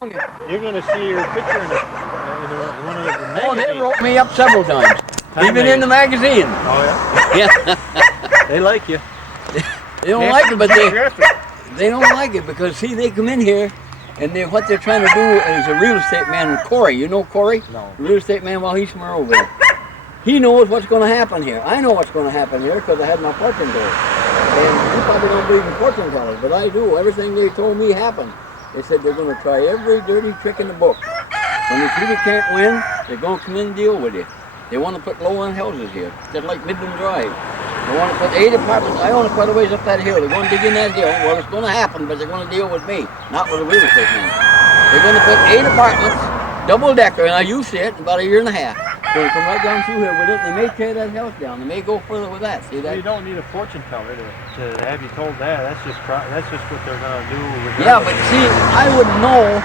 You're going to see your picture in one of the magazines. Oh, they wrote me up several times. Even in the magazine. Oh, yeah? Yeah. They like you. They don't like it, but they don't like it because, see, they come in here and what they're trying to do is a real estate man, Corey. You know Corey? No. The real estate man, well, he's from over there. He knows what's going to happen here. I know what's going to happen here because I had my fortune told. And you probably don't believe in fortune tellers, but I do. Everything they told me happened. They said they're going to try every dirty trick in the book. When they see they can't win, they're going to come in and deal with you. They want to put low-end houses here, just like Midland Drive. They want to put 8 apartments. I own quite a ways up that hill. They're going to dig in that hill. Well, it's going to happen, but they're going to deal with me, not with a real estate man. They're going to put 8 apartments, double-decker, and I used to it in about a year and a half. They're going to come right down through here with it. They may tear that house down. They may go further with that. See that? Well, you don't need a fortune teller to have you told that. That's just what they're going to do. Yeah, but see, I wouldn't know.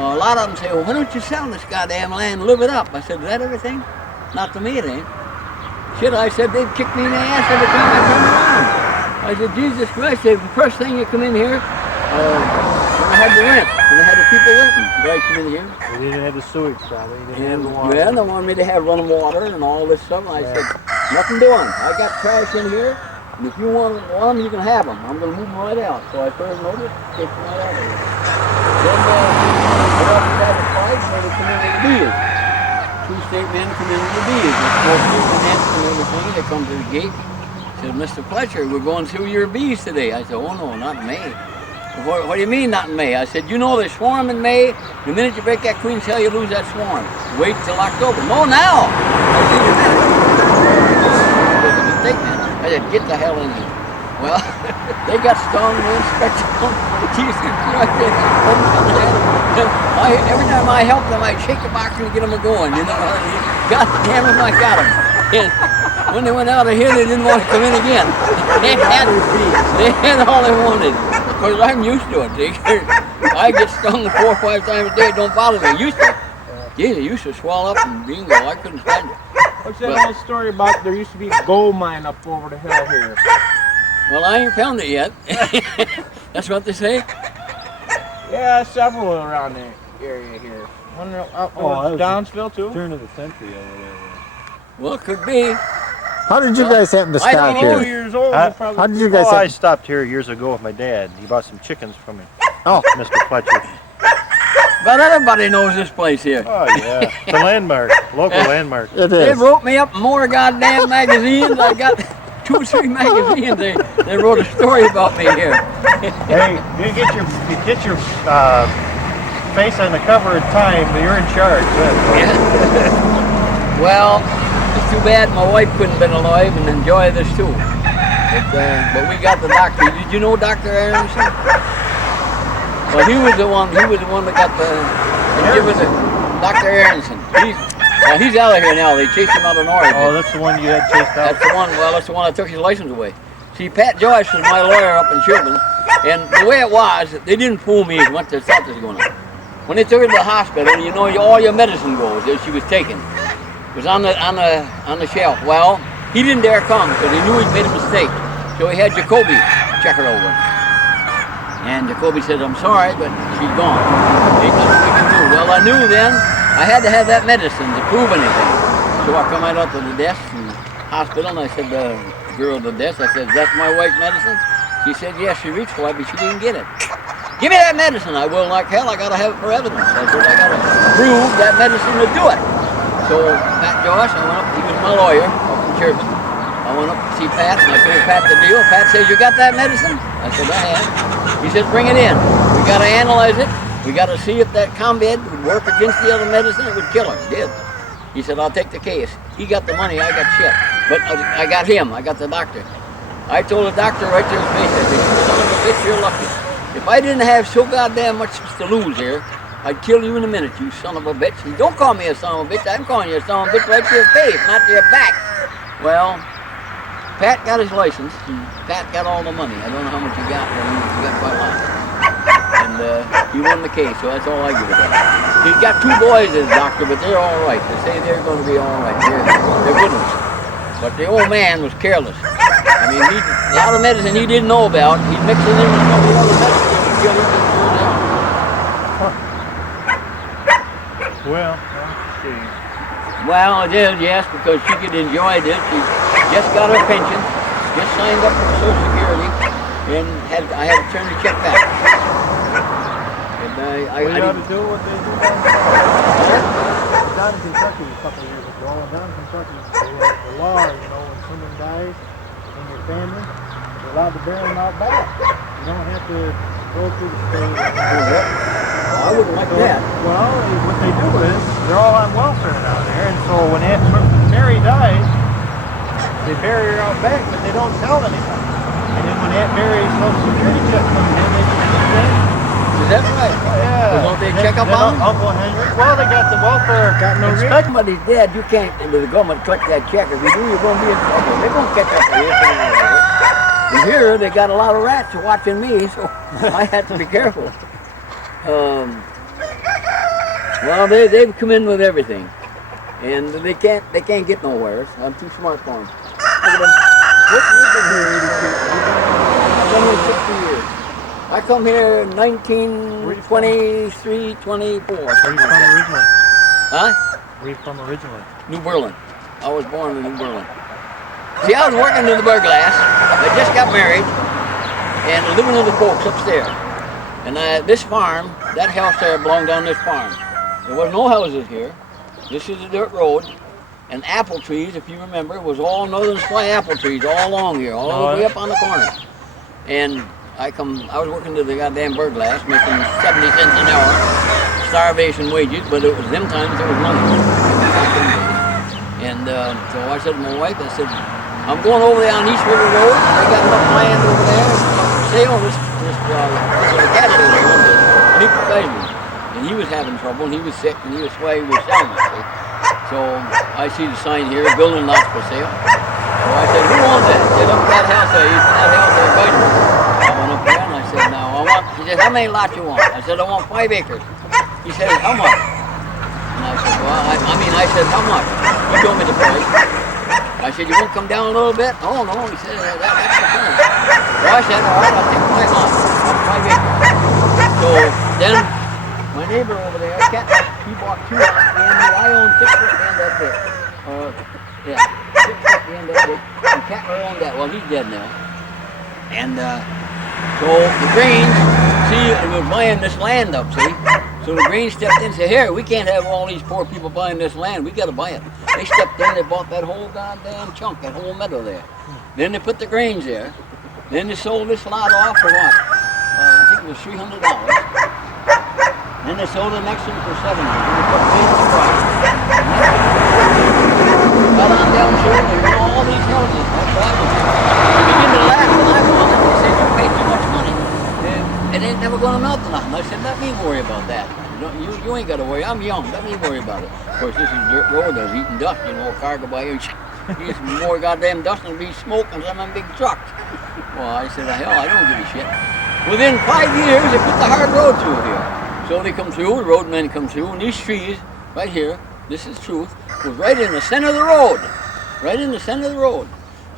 A lot of them say, well, why don't you sell this goddamn land and live it up? I said, is that everything? Not to me, it ain't. Shit, I said, they'd kick me in the ass every time I turn around. I said, Jesus Christ, the first thing you come in here, when I had the rent, when I had the people renting, I come in here. They didn't have the sewage, probably. They didn't have the water. Yeah, they wanted me to have running water and all this stuff. And I said, nothing doing. I got trash in here, and if you want them, you can have them. I'm going to move them right out. So I first noticed, take them right out of here. Then, I got to have a fight, and they come in with the bees. 2 state men come in with the bees. They smoke the nets and everything. They come to the gate. Said, Mr. Fletcher, we're going through your bees today. I said, oh no, not in May. What do you mean not in May? I said, you know they swarm in May. The minute you break that queen cell, you lose that swarm. Wait till October. No, now. I said, you mistake, man. I said, get the hell in here. Well, they got stung, they inspected them, the teeth right there. Every time I help them, I'd shake the box and get them going, you know. God damn it, I got them. And when they went out of here, they didn't want to come in again. They had all they wanted. Because I'm used to it. I get stung 4 or 5 times a day. It don't bother me. Used to. Yeah, they used to swell up and bingo. I couldn't stand it. What's that old story about there used to be a gold mine up over the hill here? Well, I ain't found it yet. That's what they say? Yeah, several around the area here. One up Downsville, too? Turn of the century over there. Well, it could be. How did you guys happen to stop here? Years old, How did you guys I stopped here years ago with my dad. He bought some chickens from me. Oh. Mr. Fletcher. But everybody knows this place here. Oh, yeah. The landmark. Local landmark. It They is. wrote me up in more goddamn magazines. I got 2 or 3 magazines. They wrote a story about me here. Hey, you get your face on the cover in time, you're in charge. Well, it's too bad my wife couldn't have been alive and enjoy this too. But we got the doctor. Did you know Dr. Aronson? Well, he was the one that got the. It was Dr. Aronson. He's out of here now. They chased him out of Norwich. Oh, that's the one you had chased out? That's the one. Well, that's the one that took his license away. See, Pat Joyce was my lawyer up in Chilton, and the way it was, they didn't fool me as much as they thought was going on. When they took her to the hospital, you know, all your medicine goes that she was taking. It was on the shelf. Well, he didn't dare come because he knew he'd made a mistake. So he had Jacoby check her over. And Jacoby said, I'm sorry, but she's gone. Ain't nothing we can do. Well, I knew then I had to have that medicine to prove anything. So I come right out to the desk in the hospital and I said to the girl at the desk, I said, is that my wife's medicine? She said, yes, she reached for it, but she didn't get it. Give me that medicine. I will like hell. I got to have it for evidence. I said, I got to prove that medicine to do it. So Pat Joyce, I went up, he was my lawyer up in Sherman. I went up to see Pat and I told Pat the deal. Pat says, you got that medicine? I said, I have. He says, bring it in. We got to analyze it. We got to see if that combat would work against the other medicine. It would kill her. It did. He said, I'll take the case. He got the money, I got shit. But I got him, I got the doctor. I told the doctor right to his face, I said, you son of a bitch, you're lucky. If I didn't have so goddamn much to lose here, I'd kill you in a minute, you son of a bitch. And don't call me a son of a bitch, I'm calling you a son of a bitch right to your face, not to your back. Well, Pat got his license, and Pat got all the money. I don't know how much he got, but he got quite a lot. And he won the case, so that's all I give it up. He's got 2 boys as doctor, but they're all right. They say they're going to be all right. They're good ones. But the old man was careless. I mean, a lot of medicine he didn't know about. He'd mix it in with some of the other medicine and kill him and pull it out. Well, Well, it is, yes, because she could enjoy this. She just got her pension, just signed up for Social Security, and I had to turn the check back. And I ought to do what they do down in Kentucky a couple of years ago. Down in Kentucky, the law, when someone dies in your family, you're allowed to bury them out back. You don't have to go through the state. I wouldn't like that. Well, what they do is, they're all on welfare down there, and so when Mary dies, they bury her out back, but they don't tell anyone. And then when Aunt Mary's Social Security check comes in, they just do that. Is that right? Yeah. So don't they check up on them? Uncle Henry, well, they got the welfare, got no reason. Somebody's dead, you can't, and the government collect that check. If you do, you're going to be in trouble. They're going to catch up with you. And here, they got a lot of rats watching me, so I had to be careful. Well, they've come in with everything, and they can't get nowhere. I'm too smart for them. Look at them. I've been here 60 years. I come here in 1923, 24. Where are you from originally? Huh? Where are you from originally? New Berlin. I was born in New Berlin. See, I was working in the Burglass. I just got married, and living with the folks upstairs. And this farm, that house there belonged on this farm. There was no houses here. This is a dirt road. And apple trees, if you remember, was all northern sky apple trees all along here, all the way up on the corner. And I was working to the goddamn Burglass, making 70 cents an hour, starvation wages, but it was them times there was money. And so I said to my wife, I said, I'm going over there on East River Road. They got enough land over there for sale. This cat over there, Nick Feisman. And he was having trouble, and he was sick, and he was why he was selling it. See? So I see the sign here, building lots for sale. So I said, who owns that? He said, look at that house there. He's that house there, Feisman. I went up there, and I said, no, he said, how many lots you want? I said, I want 5 acres. He said, how much? And I said, well, I said, how much? He told me the price. I said, you won't come down a little bit? Oh, no. He said, that's the point. So I said, all right, I'll take 5 lots. 5 acres. So then, my neighbor over there, Cat, he bought 2 lots, and I own 6 foot land that big. 6 foot land that big. And Cat owned that. Well, he's dead now. And so the Greens, see, was buying this land up, see? So the Greens stepped in and said, here, we can't have all these poor people buying this land. We got to buy it. They stepped in, they bought that whole goddamn chunk, that whole meadow there. Then they put the Greens there. Then they sold this lot off for what? I think it was $300. Then they sold the next one for $700. They put the price. Got on down here, they were all these houses. That's why I was here. They began to laugh when I bought it. They said, you paid too much money. It ain't never going to melt to nothing. I said, let me worry about that. You ain't got to worry. I'm young. Let me worry about it. Of course, this is a dirt road. I was eating dust. A car go by here. He's more goddamn dust than be smoke and some of them big trucks. Well, I said, hell, I don't give a shit. Within 5 years, they put the hard road through here. So they come through, the roadmen come through, and these trees right here, this is truth, was right in the center of the road. Right in the center of the road.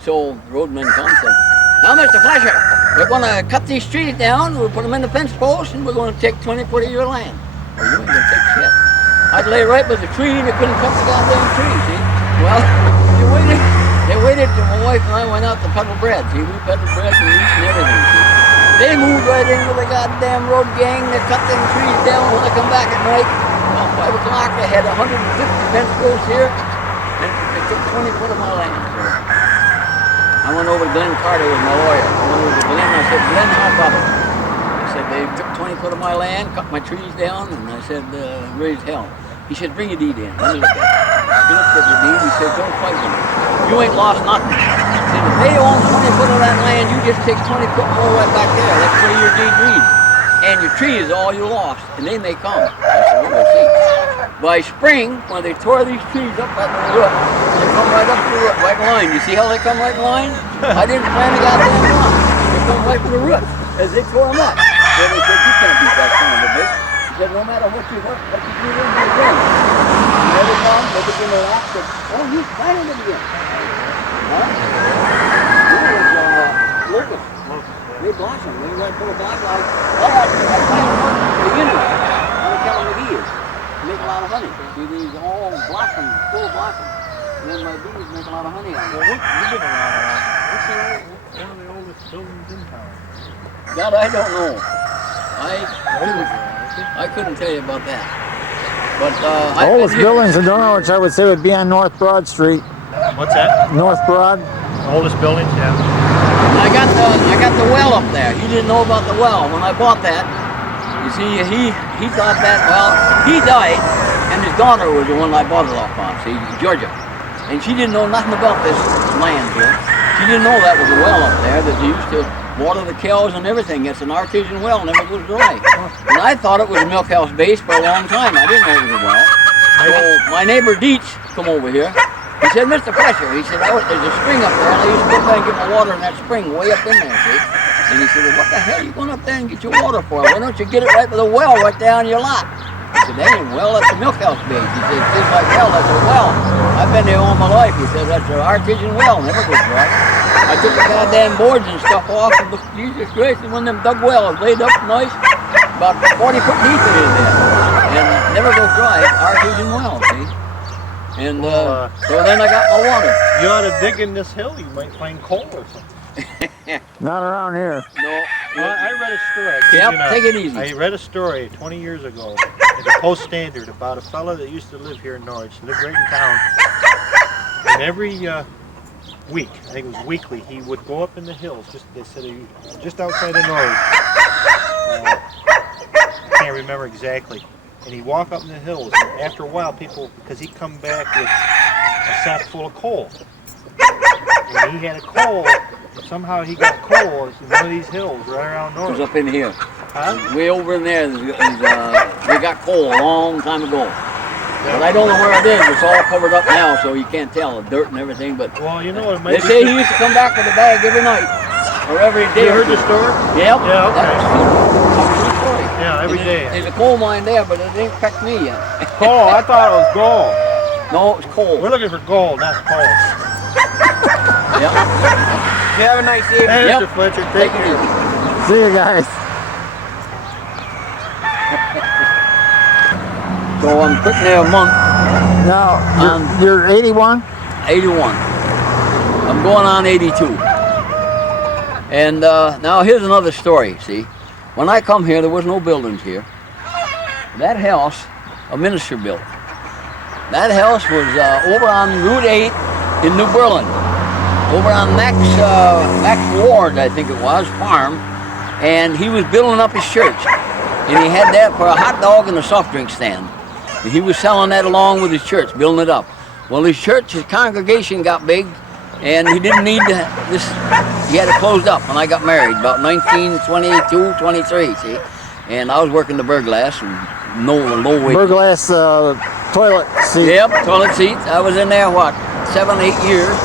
So the roadmen come and said, now, Mr. Fletcher, we're going to cut these trees down, we'll put them in the fence post, and we're going to take 20 foot of your land. Well, you ain't going to take shit. I'd lay right by the tree, and they couldn't cut the goddamn tree, see? Well, they waited till my wife and I went out to peddle bread, see? We peddled bread and meat and everything, see? They moved right in with the goddamn road gang, they cut them trees down when they come back at night. About 5 o'clock, they had 150 fence posts here, and they took 20 foot of my land, so. I went over to Glenn Carter with my lawyer. I went over to Glenn and I said, Glenn, how about it? I said, they took 20 foot of my land, cut my trees down, and I said, raise hell. He said, bring your deed in. Let me look at it. He looked at the deed, he said, don't fight with me. You ain't lost nothing. He said, if they own 20 foot of that land, you just take 20 foot more right back there. That's where your deed reads. And your tree is all you lost, and they may come. I said, we'll see. By spring, when they tore these trees up at the root, they come right up to the root, right in line. You see how they come right in line? I didn't plant a goddamn line. They come right to the root as they tore them up. So they said, you can't beat that son of a bitch. He said, no matter what you do, you're going to win. And every time they begin to laugh, they said, oh, you planted it again. Huh? It was locust. They blossom. They right full of black lights. I planted one to begin with. I'm going to tell them what he is. Make a lot of money. See, these all blossom, full blossom. And then my bees make a lot of honey out of Well, it. you've been around a lot. What's one of the oldest buildings in town? That I don't know. I couldn't tell you about that. But Oldest buildings in Norwich, I would say, would be on North Broad Street. What's that? North Broad. Oldest buildings, yeah. I got the well up there. He didn't know about the well. When I bought that, you see, he thought that, well, he died, and his daughter was the one I bought it off on, see, Georgia. And she didn't know nothing about this land here. She didn't know that was a well up there that they used to water the cows and everything. It's an artesian well, never goes dry. And I thought it was a milk house base for a long time. I didn't know it was a well. So my neighbor Dietz come over here. He said, Mr. Fletcher, he said, there's a spring up there, and I used to go up there and get my water in that spring way up in there, see? And he said, well, what the hell are you going up there and get your water for? Why don't you get it right by the well right down your lot? I said, that ain't a well, that's a milk house base. He said, just like hell, that's a well. I've been there all my life. He said, that's an artesian well, never goes dry. I took the goddamn boards and stuff off, and look, Jesus Christ, and one of them dug wells laid up nice, about 40 foot deep it is there. And never goes dry, artesian well, see? And so then I got my water. You ought to dig in this hill, you might find coal or something. Not around here. No. Well, I read a story. Yep, take it easy. I read a story 20 years ago in the Post Standard about a fella that used to live here in Norwich, lived right in town. And every week, I think it was weekly, he would go up in the hills. They said just outside of Norwich. I can't remember exactly. And he'd walk up in the hills. And after a while, people, because he'd come back with a sack full of coal. And he had a coal. Somehow he got coal in one of these hills right around It Norwich. was up in here. Huh? Way over in there, we got coal a long time ago. But I don't know where it is. It's all covered up now, so you can't tell, the dirt and everything. But Well, you know what it they might say he used to come back with a bag every night, or every day. You heard the story? Yep. Yeah, okay. That's true story. Yeah, every And day. There's a coal mine there, but it ain't affect me yet. Coal, I thought it was gold. No, it's coal. We're looking for gold, not coal. Yep. You have a nice evening. Hey, Yep. Mr. Fletcher, Take take it care. easy. See you guys. So I'm putting there a month. Now, you're 81? 81. I'm going on 82. And now here's another story, see. When I come here, there was no buildings here. That house, a minister built. That house was over on Route 8 in New Berlin. Over on Max Ward, I think it was, farm. And he was building up his church. And he had that for a hot dog and a soft drink stand. And he was selling that along with his church, building it up. Well, his church, his congregation got big, and he didn't need this. He had it closed up when I got married, about 1922, 23, see? And I was working the Burglass, and low wage. Burglass toilet seat. Yep, toilet seats. I was in there, what, 7, 8 years,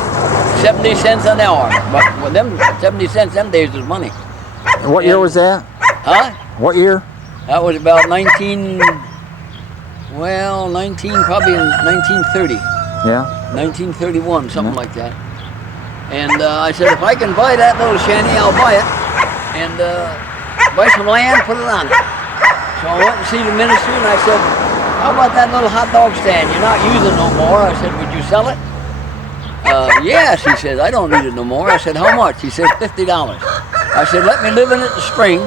70 cents an hour. But with them, 70 cents them days was money. What year was that? Huh? What year? That was about 1930. Yeah. 1931, something like that. And I said, if I can buy that little shanty, I'll buy it. And buy some land, put it on it. So I went to see the minister, and I said, how about that little hot dog stand? You're not using it no more. I said, would you sell it? Yes, he said, I don't need it no more. I said, how much? He said, $50. I said, let me live in it the spring.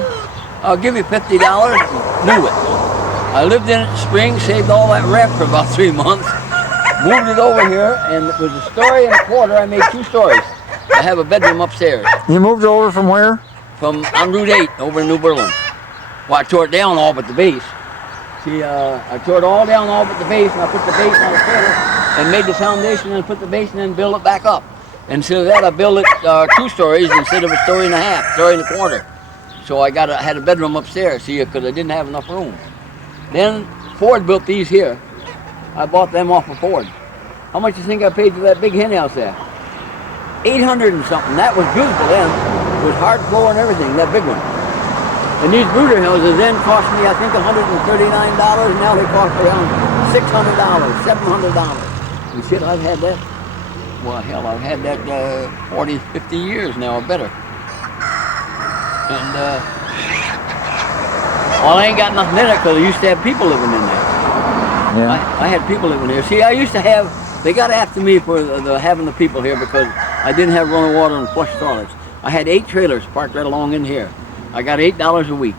I'll give you $50 and move it. I lived in it the spring, saved all that rent for about 3 months, moved it over here, and it was a story and a quarter. I made 2 stories. I have a bedroom upstairs. You moved over from where? From on Route 8 over in New Berlin. Well, I tore it down all but the base. See, I tore it all down all but the base, and I put the base on the trailer and made the foundation and put the base and then build it back up. And so that I built it 2 stories instead of a story and a half, story and a quarter. So I had a bedroom upstairs, see, because I didn't have enough room. Then Ford built these here. I bought them off of Ford. How much do you think I paid for that big hen house there? 800 and something. That was beautiful then. It was hard floor and everything, that big one. And these brooder houses then cost me, I think, $139. Now they cost around $600, $700. And shit, I've had that. Well, hell, I've had that 40, 50 years now or better. And, well, I ain't got nothing in it because I used to have people living in there. Yeah. I had people living here. See, I used to have, they got after me for having the people here because I didn't have running water and flush toilets. I had 8 trailers parked right along in here. I got $8 a week.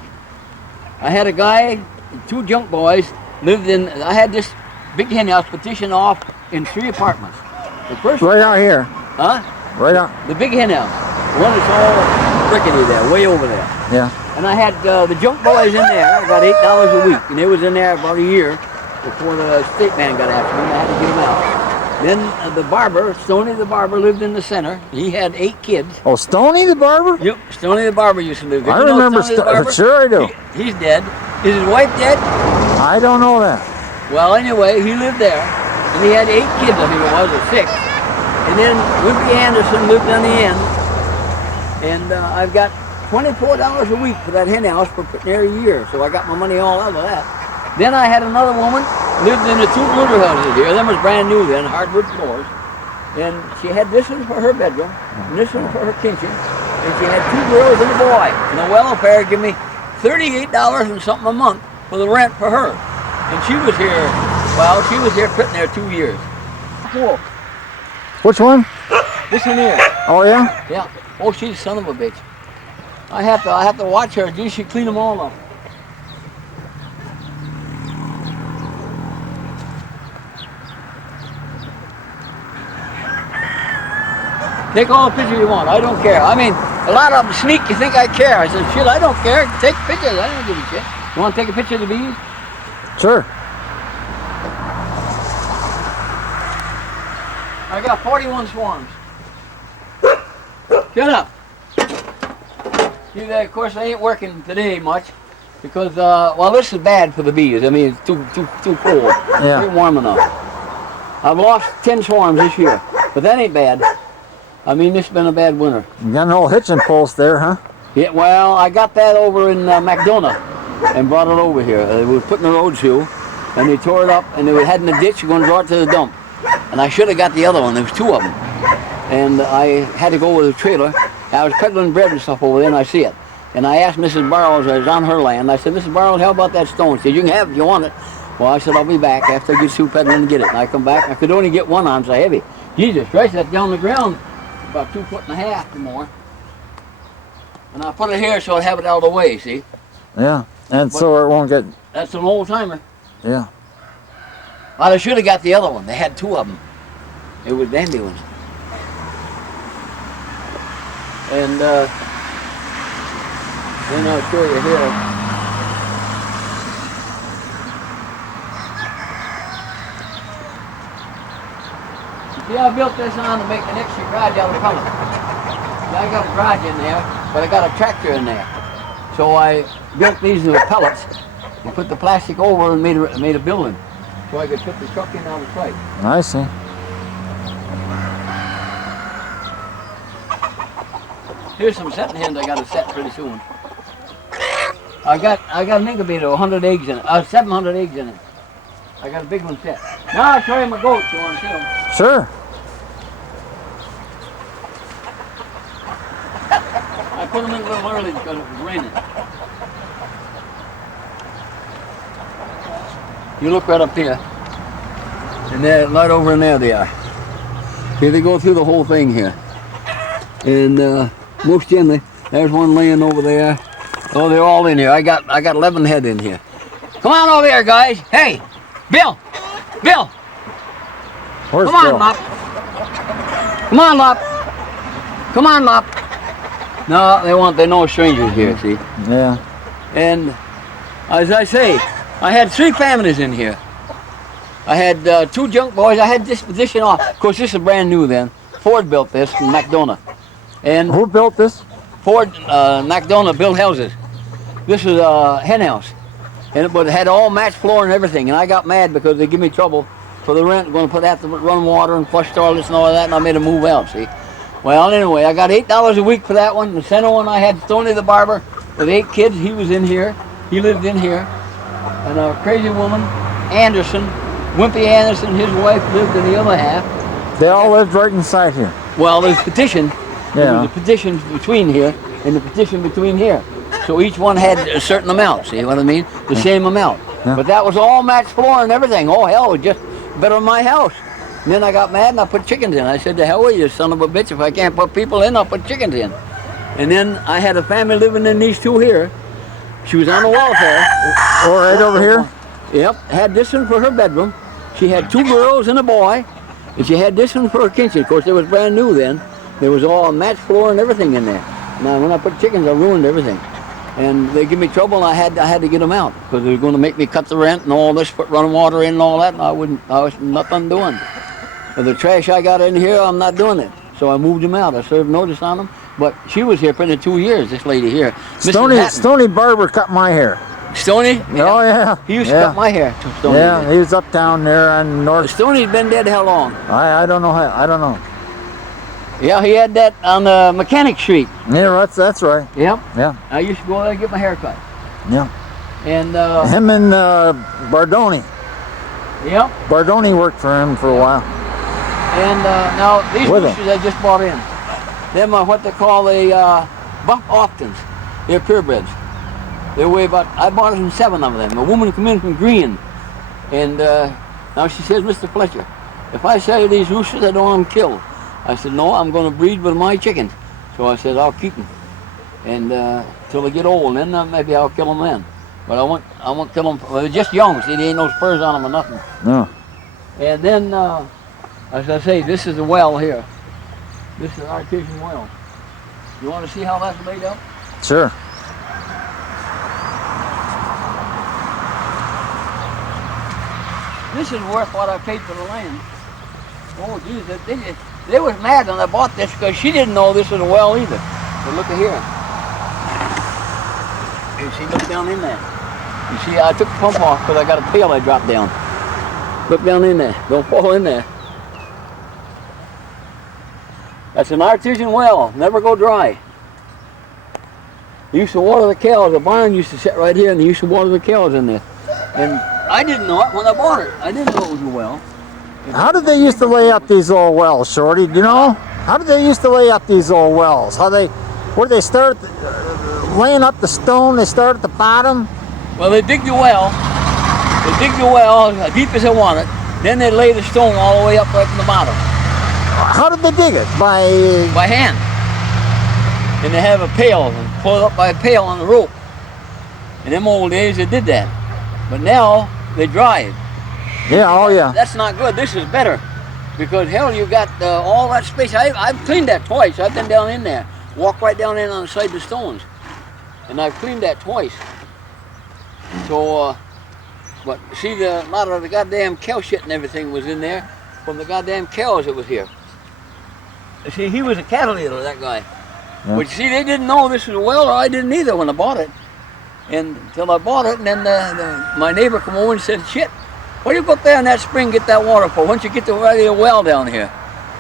I had a guy, 2 junk boys, lived in, I had this big hen house partitioned off in 3 apartments. The first Right out here. Huh? Right out. The big hen house. The one that's all rickety there, way over there. Yeah. And I had the junk boys in there. I got $8 a week, and they was in there about a year before the state man got after me. And I had to get them out. Then the barber, Stoney the barber, lived in the center. He had 8 kids. Oh, Stoney the barber? Yep, Stoney the barber used to live there. I You know remember Stoney the barber? Sure I do. He's dead. Is his wife dead? I don't know that. Well, anyway, he lived there, and he had 8 kids, I think it was, or 6. And then Wimpy Anderson lived on the end, and I've got $24 a week for that hen house for putting there a year, so I got my money all out of that. Then I had another woman, lived in the 2 Luder houses here. Them was brand new then, hardwood floors. And she had this one for her bedroom, and this one for her kitchen, and she had 2 girls and a boy. And the welfare gave me $38 and something a month for the rent for her. And she was here, well, she was here putting there 2 years. Cool. Which one? This one here. Oh, yeah? Yeah. Oh, she's a son of a bitch. I have to watch her. Gee, she clean them all up. Take all the pictures you want. I don't care. I mean, a lot of them sneak. You think I care? I said, shit, I don't care. Take pictures. I don't give a shit. You want to take a picture of the bees? Sure. I got 41 swarms. Shut up. See, of course, I ain't working today much because, well, this is bad for the bees. I mean, it's too cold. Yeah. It's not warm enough. I've lost 10 swarms this year, but that ain't bad. I mean, this has been a bad winter. You got an old hitching post there, huh? Yeah, well, I got that over in McDonough and brought it over here. They were putting the road through, and they tore it up, and they had in the ditch, going to draw it to the dump. And I should have got the other one. There was 2 of them. And I had to go with a trailer. I was peddling bread and stuff over there, and I see it. And I asked Mrs. Barrows, I was on her land, I said, Mrs. Barrows, how about that stone? She said, you can have it if you want it. Well, I said, I'll be back after I get through peddling and get it. And I come back, I could only get one on, so heavy. Jesus Christ, that's down the ground about 2.5 feet or more. And I put it here so I'd have it out of the way, see? Yeah. And so it won't get... That's an old timer. Yeah. Well, I should have got the other one. They had 2 of them. It was dandy ones. And then I'll show you here. See, I built this on to make an extra garage out of pellets. See, I got a garage in there, but I got a tractor in there. So I built these with pellets and put the plastic over and made a building. So I could put the truck in on the site. I see. Here's some setting hens I got to set pretty soon. I got an incubator, 100 eggs in it, 700 eggs in it. I got a big one set. Now I'll show you my goats. You want to see them? Sure. I put them in a little early because it was raining. You look right up here, and they're right over in there they are. See, they go through the whole thing here. And most generally, there's one laying over there. Oh, they're all in here. I got 11 head in here. Come on over here, guys. Hey, Bill. Bill. Where's Come on, Bill? Lop. Come on, Lop. Come on, Lop. No, they're no strangers here, see? Yeah. And as I say, I had 3 families in here. I had 2 junk boys. I had this position off. Of course, this is brand new then. Ford built this in McDonough. And Who built this? Ford, McDonough built houses. This was a hen house. And it had all matched floor and everything. And I got mad because they give me trouble for the rent. Going to have to run water and flush toilets and all of that. And I made them move out, see? Well, anyway, I got $8 a week for that one. The center one, I had Stoney the barber with 8 kids. He was in here. He lived in here. And a crazy woman, Anderson, Wimpy Anderson, his wife lived in the other half. They all lived right inside here. Well, there's petition. There Yeah. was a petition between here and the petition between here. So each one had a certain amount, see what I mean? The same amount. Yeah. But that was all match floor and everything. Oh, hell, it was just better than my house. And then I got mad and I put chickens in. I said, the hell with you, son of a bitch. If I can't put people in, I'll put chickens in. And then I had a family living in these two here. She was on the welfare. All right, over here? Yep, had this one for her bedroom. She had 2 girls and a boy. And she had this one for her kitchen. Of course, it was brand new then. There was all match floor and everything in there. Now, when I put chickens, I ruined everything. And they give me trouble, and I had to get them out because they were going to make me cut the rent and all this, put running water in and all that, and I was nothing doing. But the trash I got in here, I'm not doing it. So I moved them out. I served notice on them. But she was here for 2 years, this lady here. Stony Barber cut my hair. Stony? Yeah. Oh, yeah. He used to cut my hair. Stoney did. He was up down there on North. Stony's been dead how long? I don't know. I don't know. Yeah, he had that on Mechanic Street. Yeah, that's right. Yep. Yeah. I used to go there and get my hair cut. Yeah. And him and Bardoni. Yep. Bardoni worked for him for a while. And now these roosters I just bought in. Them are what they call the buck Aughtons. They're purebreds. They weigh about, I bought them 7 of them. A woman come in from Green. And now she says, Mr. Fletcher, if I sell you these roosters, I don't want them killed. I said, no, I'm going to breed with my chickens. So I said, I'll keep them. And till they get old, and then maybe I'll kill them then. But I won't kill them. Well, they're just young, see, there ain't no spurs on them or nothing. No. And then, as I say, this is a well here. This is an artesian well. You want to see how that's laid up? Sure. This is worth what I paid for the land. Oh, geez, they was mad when I bought this because she didn't know this was a well either. But look at here. You see, look down in there. You see, I took the pump off because I got a pail I dropped down. Look down in there. Don't fall in there. That's an artesian well. Never go dry. They used to water the cows. The barn used to sit right here and they used to water the cows in there. And I didn't know it when I bought it. I didn't know it was a well. How did they used to lay up these old wells, Shorty? Do you know? How did they used to lay up these old wells? Where they start laying up the stone? They start at the bottom. Well, they dig the well. They dig the well as deep as they want it. Then they lay the stone all the way up right from the bottom. How did they dig it? By hand. And they have a pail and pull it up by a pail on the rope. In them old days, they did that. But now they dry it. Yeah, oh yeah. That's not good. This is better. Because hell, you got all that space. I've cleaned that twice. I've been down in there. Walked right down in on the side of the stones. And I've cleaned that twice. So, but see, a lot of the goddamn cow shit and everything was in there from the goddamn cows that was here. See, he was a cattle eater, that guy. Yeah. But see, they didn't know this was a well, or I didn't either when I bought it. And until I bought it, and then my neighbor come over and said, shit, what do you go up there in that spring get that water for? Why don't you get the right well down here?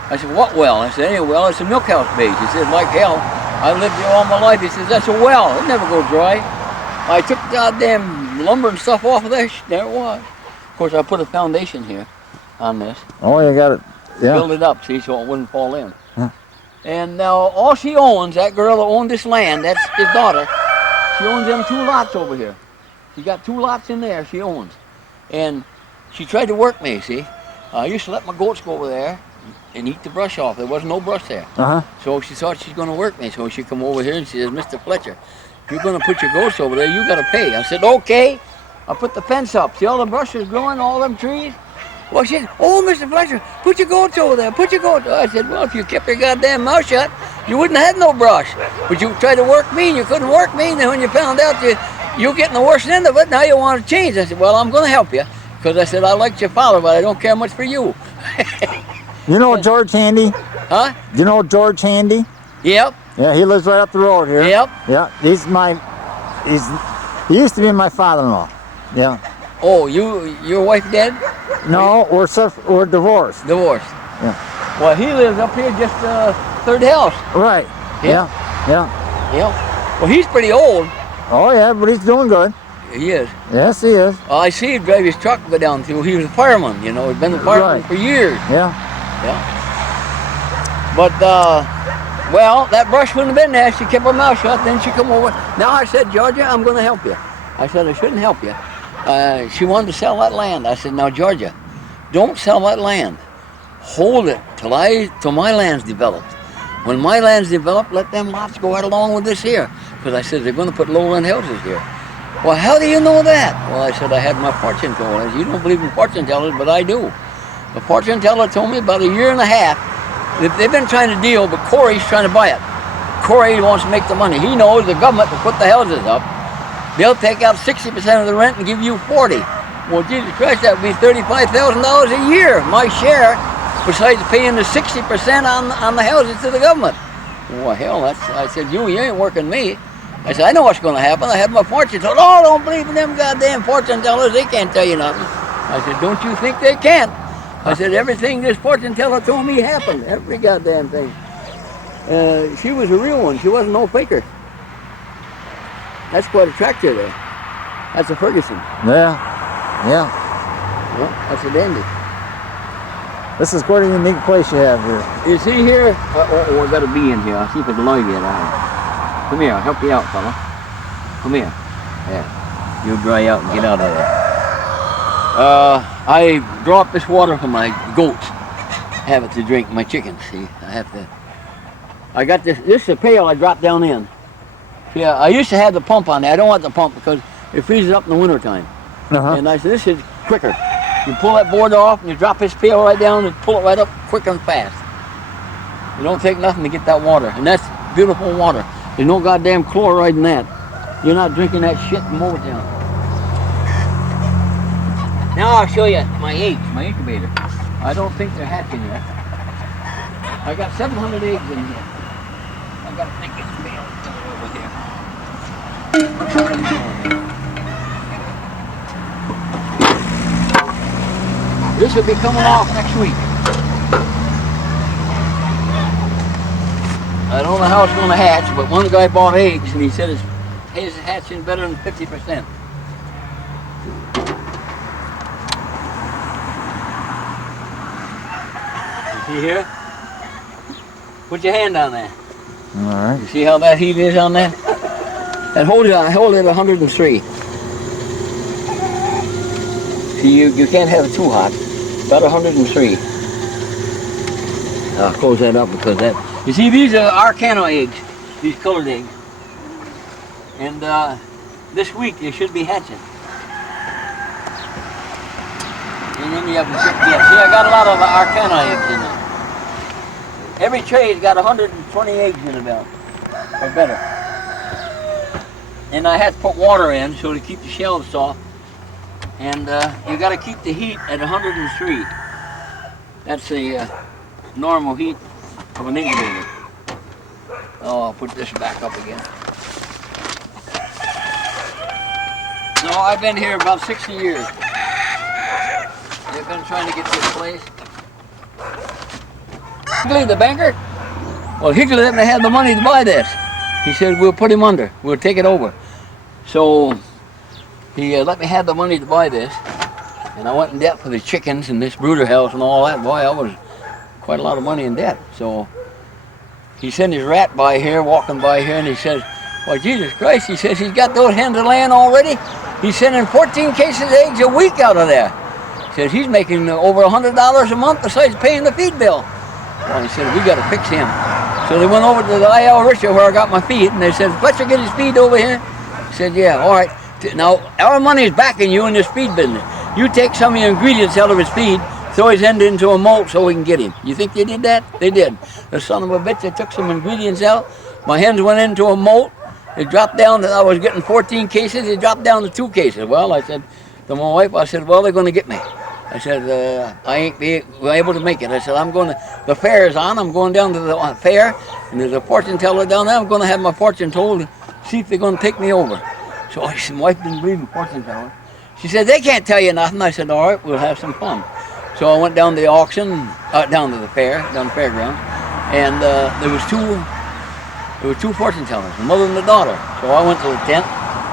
I said, what well? I said, any well, it's a milk house base. He said, like hell, I lived here all my life. He says, that's a well, it never goes dry. I took the goddamn lumber and stuff off of there, there it was. Of course, I put a foundation here on this. Oh, you got it, yeah. Build it up, see, so it wouldn't fall in. Huh. And now all she owns, that girl that owned this land, that's his daughter, she owns them 2 lots over here. She got 2 lots in there she owns. And she tried to work me, see. I used to let my goats go over there and eat the brush off. There wasn't no brush there. So she thought she's going to work me. So she come over here and she says, Mr. Fletcher, if you're going to put your goats over there, you got to pay. I said, okay. I put the fence up. See all the bushes growing, all them trees? Well, she said, oh, Mr. Fletcher, put your goats over there, put your goats. I said, well, if you kept your goddamn mouth shut, you wouldn't have no brush. But you tried to work me, and you couldn't work me, and then when you found out you're getting the worst end of it, now you want to change. I said, well, I'm going to help you. Because I said, I liked your father, but I don't care much for you. You know George Handy? Huh? You know George Handy? Yep. Yeah, he lives right up the road here. Yep. Yeah, he used to be my father-in-law. Yeah. Oh, your wife dead? No, we're divorced. Divorced. Yeah. Well, he lives up here just third house. Right. Yeah. Yeah. Yeah. Well, he's pretty old. Oh yeah, but he's doing good. He is. Yes, he is. I see him drive his truck go down through. He was a fireman, you know. He'd been a fireman for years. Yeah. Yeah. But well, that brush wouldn't have been there. She kept her mouth shut. Then she come over. Now I said, Georgia, I'm going to help you. I said I shouldn't help you. She wanted to sell that land. I said, now Georgia, don't sell that land. Hold it till my land's developed. When my land's developed, let them lots go right along with this here. Because I said, they're going to put lowland houses here. Well, how do you know that? Well, I said, I had my fortune told. You don't believe in fortune tellers, but I do. The fortune teller told me about a year and a half. They've been trying to deal, but Corey's trying to buy it. Corey wants to make the money. He knows the government will put the houses up. They'll take out 60% of the rent and give you 40. Well, Jesus Christ, that would be $35,000 a year. My share, besides paying the 60% on the houses to the government. Well, hell, I said, you ain't working me. I said, I know what's going to happen. I had my fortune told. Oh, don't believe in them goddamn fortune tellers. They can't tell you nothing. I said, don't you think they can't? I said, everything this fortune teller told me happened. Every goddamn thing. She was a real one. She wasn't no faker. That's quite a tractor there. That's a Ferguson. Yeah. Yeah. Well, that's a dandy. This is quite a unique place you have here. You see here? I got a bee in here. I'll see if it's live yet. Come here, I'll help you out, fella. Come here. Yeah. You'll dry out and get out of there. I draw up this water for my goats. Have it to drink, my chickens, see. I got this is a pail I dropped down in. Yeah, I used to have the pump on there. I don't want the pump because it freezes up in the wintertime. And I said, this is quicker. You pull that board off and you drop this pail right down and pull it right up quick and fast. It don't take nothing to get that water. And that's beautiful water. There's no goddamn chloride in that. You're not drinking that shit from Motown. Now I'll show you my eggs, my incubator. I don't think they're hatching yet. I got 700 eggs in here. I got to take this pail over here. This will be coming off next week. I don't know how it's going to hatch, but one guy bought eggs and he said his is hatching better than 50%. You see here? Put your hand on there. All right. You see how that heat is on that? And hold it at 103. See, you can't have it too hot. About 103. I'll close that up because that. You see, these are Arcana eggs, these colored eggs. And this week they should be hatching. And then you have the chick. Yeah, see, I got a lot of Arcana eggs in there. Every tray's got 120 eggs in about, or better. And I had to put water in so to keep the shells soft. And you got to keep the heat at 103. That's the normal heat of an incubator. Oh, I'll put this back up again. No, I've been here about 60 years. They've been trying to get this place. Higley, the banker? Well, Higley let me have the money to buy this. He said, we'll put him under. We'll take it over. So he let me have the money to buy this. And I went in debt for the chickens and this brooder house and all that. Boy, I was quite a lot of money in debt. So he sent his rat by here, walking by here, and he says, well, Jesus Christ, he says, he's got those hens of land already. He's sending 14 cases of eggs a week out of there. He says, he's making over $100 a month besides paying the feed bill. Well, he said, we got to fix him. So they went over to the I.L. Richard where I got my feed, and they said, Fletcher, get his feed over here. He said, yeah, all right. Now, our money's backing you in this feed business. You take some of your ingredients out of his feed, throw his end into a mold so we can get him. You think they did that? They did. The son of a bitch, they took some ingredients out. My hens went into a mold. It dropped down to, I was getting 14 cases. It dropped down to 2 cases. Well, I said to my wife, I said, well, they're going to get me. I said, I ain't be able to make it. I said, I'm going to, the fair is on. I'm going down to the fair, and there's a fortune teller down there. I'm going to have my fortune told and see if they're going to take me over. So I said, my wife didn't believe in fortune teller. She said, they can't tell you nothing. I said, all right, we'll have some fun. So I went down to the auction, down to the fair, down the fairground, and there was two fortune tellers, the mother and the daughter. So I went to the tent.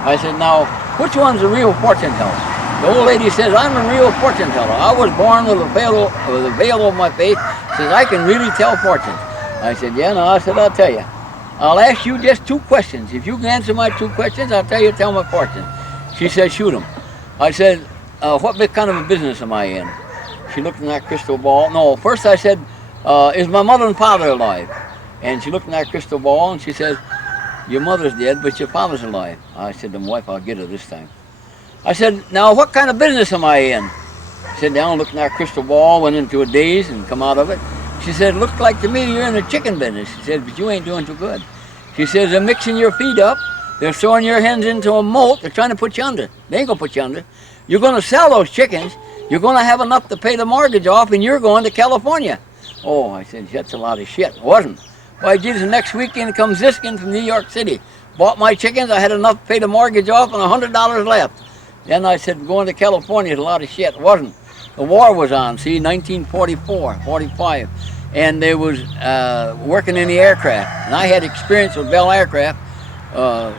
I said, now, which one's the real fortune teller? The old lady says, I'm a real fortune teller. I was born with a veil over my face. Says, I can really tell fortunes. I said, yeah, no. I said, I'll tell you. I'll ask you just 2 questions. If you can answer my 2 questions, I'll tell my fortune. She said, shoot them. I said, what kind of a business am I in? She looked in that crystal ball. No, first I said, is my mother and father alive? And she looked in that crystal ball and she said, your mother's dead, but your father's alive. I said to my wife, I'll get her this time. I said, now what kind of business am I in? She sat down, looked in that crystal ball, went into a daze and come out of it. She said, looks like to me you're in the chicken business. She said, but you ain't doing too good. She says, they're mixing your feed up. They're throwing your hens into a moat. They're trying to put you under. They ain't going to put you under. You're going to sell those chickens. You're going to have enough to pay the mortgage off, and you're going to California. Oh, I said, that's a lot of shit. It wasn't. Why, geez, the next weekend comes Ziskin from New York City. Bought my chickens. I had enough to pay the mortgage off and $100 left. Then I said, going to California is a lot of shit. It wasn't. The war was on, see, 1944, 45. And they was working in the aircraft. And I had experience with Bell Aircraft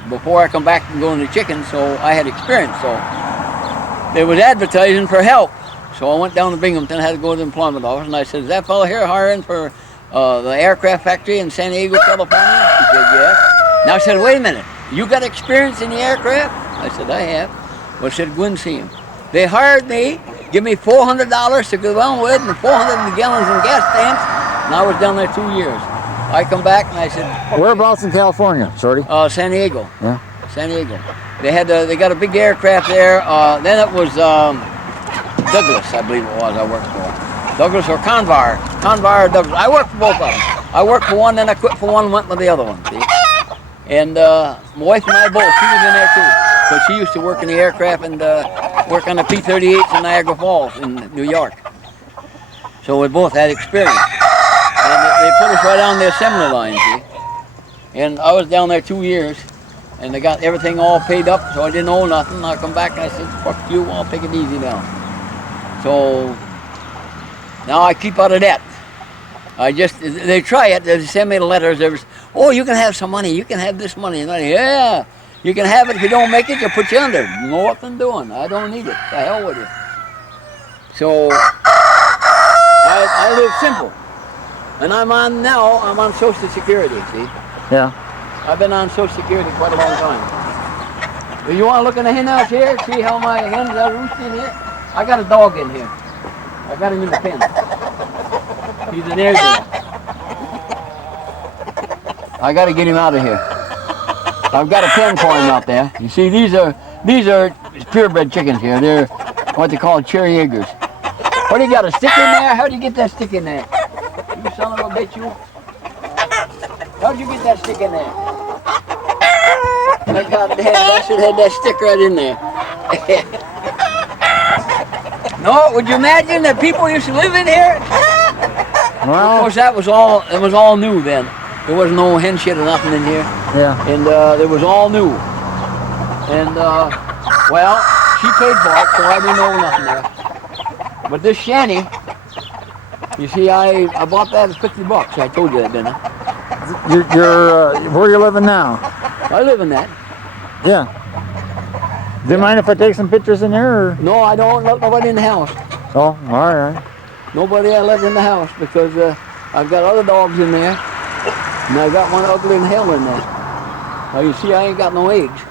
before I come back and go into chickens, so I had experience. So they was advertising for help. So I went down to Binghamton, had to go to the employment office, and I said, is that fellow here hiring for the aircraft factory in San Diego, California? He said, yes. Now I said, wait a minute, you got experience in the aircraft? I said, I have. Well, I said, go and see him. They hired me, give me $400 to go down with, and 400 gallons in gas tanks, and I was down there 2 years. I come back and I said, whereabouts in California, Shorty? San Diego. Yeah. San Diego. They got a big aircraft there. Then it was Douglas, I believe it was. I worked for Douglas or Convar or Douglas. I worked for both of them. I worked for one, then I quit for one, went to the other one. See? And my wife and I both. She was in there too, because she used to work in the aircraft and work on the P-38s in Niagara Falls in New York. So we both had experience. And they put us right on the assembly line, see? And I was down there 2 years, and they got everything all paid up, so I didn't owe nothing. I come back and I said, fuck you, I'll take it easy now. So now I keep out of debt. They try it, they send me the letters, oh, you can have some money, you can have this money. And I, yeah, you can have it. If you don't make it, they'll put you under. Nothing doing, I don't need it, the hell with it. So I live simple. And I'm on Social Security, see? Yeah. I've been on Social Security quite a long time. Do you want to look in the hen house here, see how my hens are roosting here? I got a dog in here. I got him in the pen. He's an Airedale. I got to get him out of here. I've got a pen for him out there. You see, these are purebred chickens here. They're what they call cherry eggers. What, you got a stick in there? How do you get that stick in there? You son of a bitch, you. How'd you get that stick in there? I should have had that stick right in there. No, would you imagine that people used to live in here? Well, of course, it was all new then. There was no hen shit or nothing in here. Yeah. And it was all new. And, well, she paid for it, so I didn't owe nothing there. But this shanty, you see, I bought that at $50. I told you that, didn't I? Where you living now? I live in that. Yeah. Do you mind if I take some pictures in there? Or? No, I don't let nobody in the house. Oh, all right. Nobody I let in the house because I've got other dogs in there, and I got one ugly in hell in there. Now you see, I ain't got no eggs.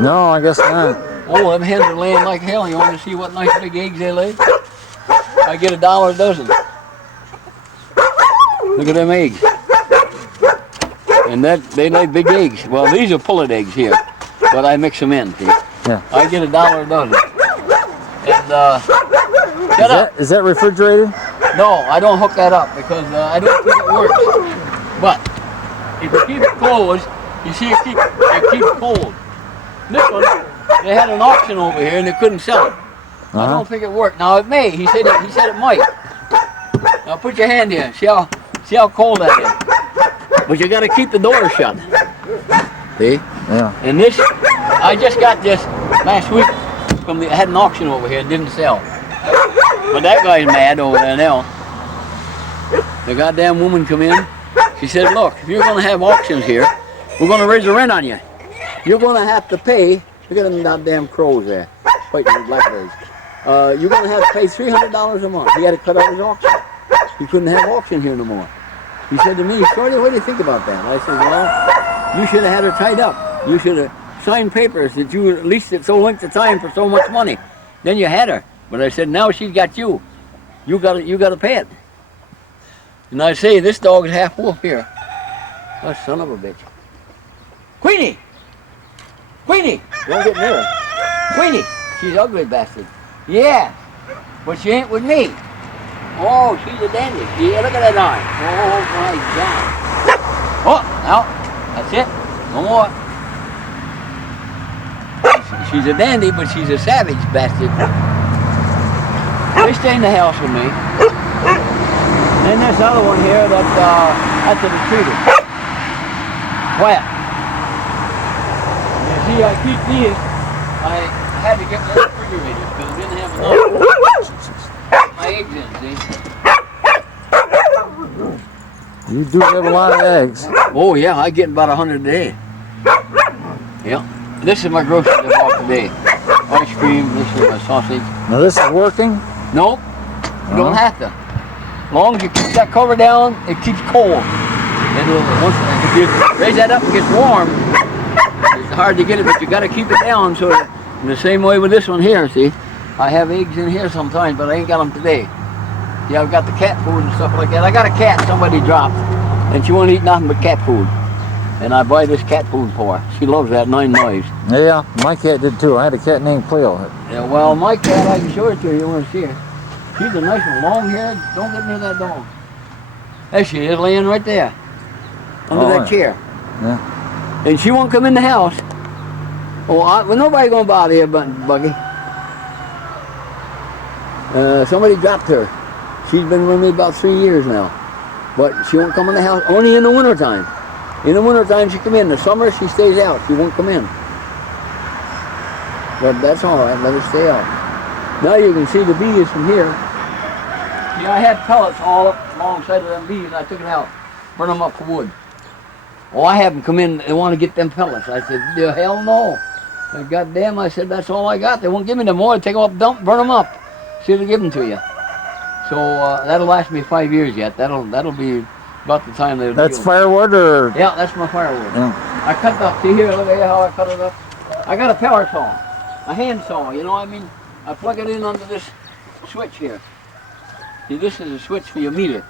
No, I guess not. Oh, them hens are laying like hell. You want to see what nice big eggs they lay? I get $1 a dozen. Look at them eggs. And they lay big eggs. Well, these are pullet eggs here, but I mix them in, see? Yeah. I get $1 a dozen. And, Is that refrigerated? No, I don't hook that up because I don't think it works. But if you keep it closed, you see it keeps cold. This one, they had an auction over here and they couldn't sell it. I don't think it worked. Now it may. He said it might. Now put your hand here. See how cold that is. But you got to keep the door shut. See? Yeah. And this, I just got this last week I had an auction over here. It didn't sell. But that guy's mad over there now. The goddamn woman come in. She said, look, if you're going to have auctions here, we're going to raise the rent on you. You're going to have to pay, look at them goddamn crows there, fighting with blackbirds. You're going to have to pay $300 a month. He had to cut out his auction. He couldn't have auction here no more. He said to me, Shorty, what do you think about that? I said, well, you should have had her tied up. You should have sign papers that you leased it so length of time for so much money. Then you had her. But I said, now she's got you. You gotta pay it. And I say, this dog is half wolf here. Oh, son of a bitch. Queenie! Queenie! Don't get near her. Queenie! She's ugly bastard. Yeah, but she ain't with me. Oh, she's a dandy. Yeah, look at that arm. Oh my God. Oh, out. That's it. No more. She's a dandy, but she's a savage bastard. They stay in the house with me. And this other one here that's a retriever. Quiet. You see, I keep these. I had to get more refrigerators because I didn't have enough. My eggs in, see? You do have a lot of eggs. Oh yeah, I get about 100 a day. Yeah. This is my groceries I bought today. Ice cream, this is my sausage. Now this is working? Nope. You don't have to. As long as you keep that cover down, it keeps cold. Once if you raise that up and it gets warm, it's hard to get it, but you got to keep it down. So in the same way with this one here, see, I have eggs in here sometimes, but I ain't got them today. Yeah, I've got the cat food and stuff like that. I got a cat somebody dropped, and she won't eat nothing but cat food. And I buy this cat food for her. She loves that 9 lives. Yeah, my cat did too. I had a cat named Cleo. Yeah, well, my cat, I can show it to you. You want to see her? She's a nice one, long-haired. Don't get near that dog. There she is, laying right there, under that chair. Yeah. And she won't come in the house. Oh, well, nobody gonna bother you, Buggy. Somebody dropped her. She's been with me about 3 years now, but she won't come in the house. Only in the wintertime. In the wintertime she come in. In the summer she stays out. She won't come in. But that's all right. Let her stay out. Now you can see the bees from here. See, I had pellets all up alongside of them bees. I took it out, burn them up for wood. Oh, I have them come in. They want to get them pellets. I said, the hell no. God damn, I said, that's all I got. They won't give me no more. Take them up, dump, burn them up. See if they give them to you. So that'll last me 5 years yet. That'll be about the time they'll. That's firewood, or? Yeah, that's my firewood. Yeah. I cut up. See here, look at how I cut it up. I got a power saw, a hand saw. You know what I mean? I plug it in under this switch here. See, this is a switch for your meter.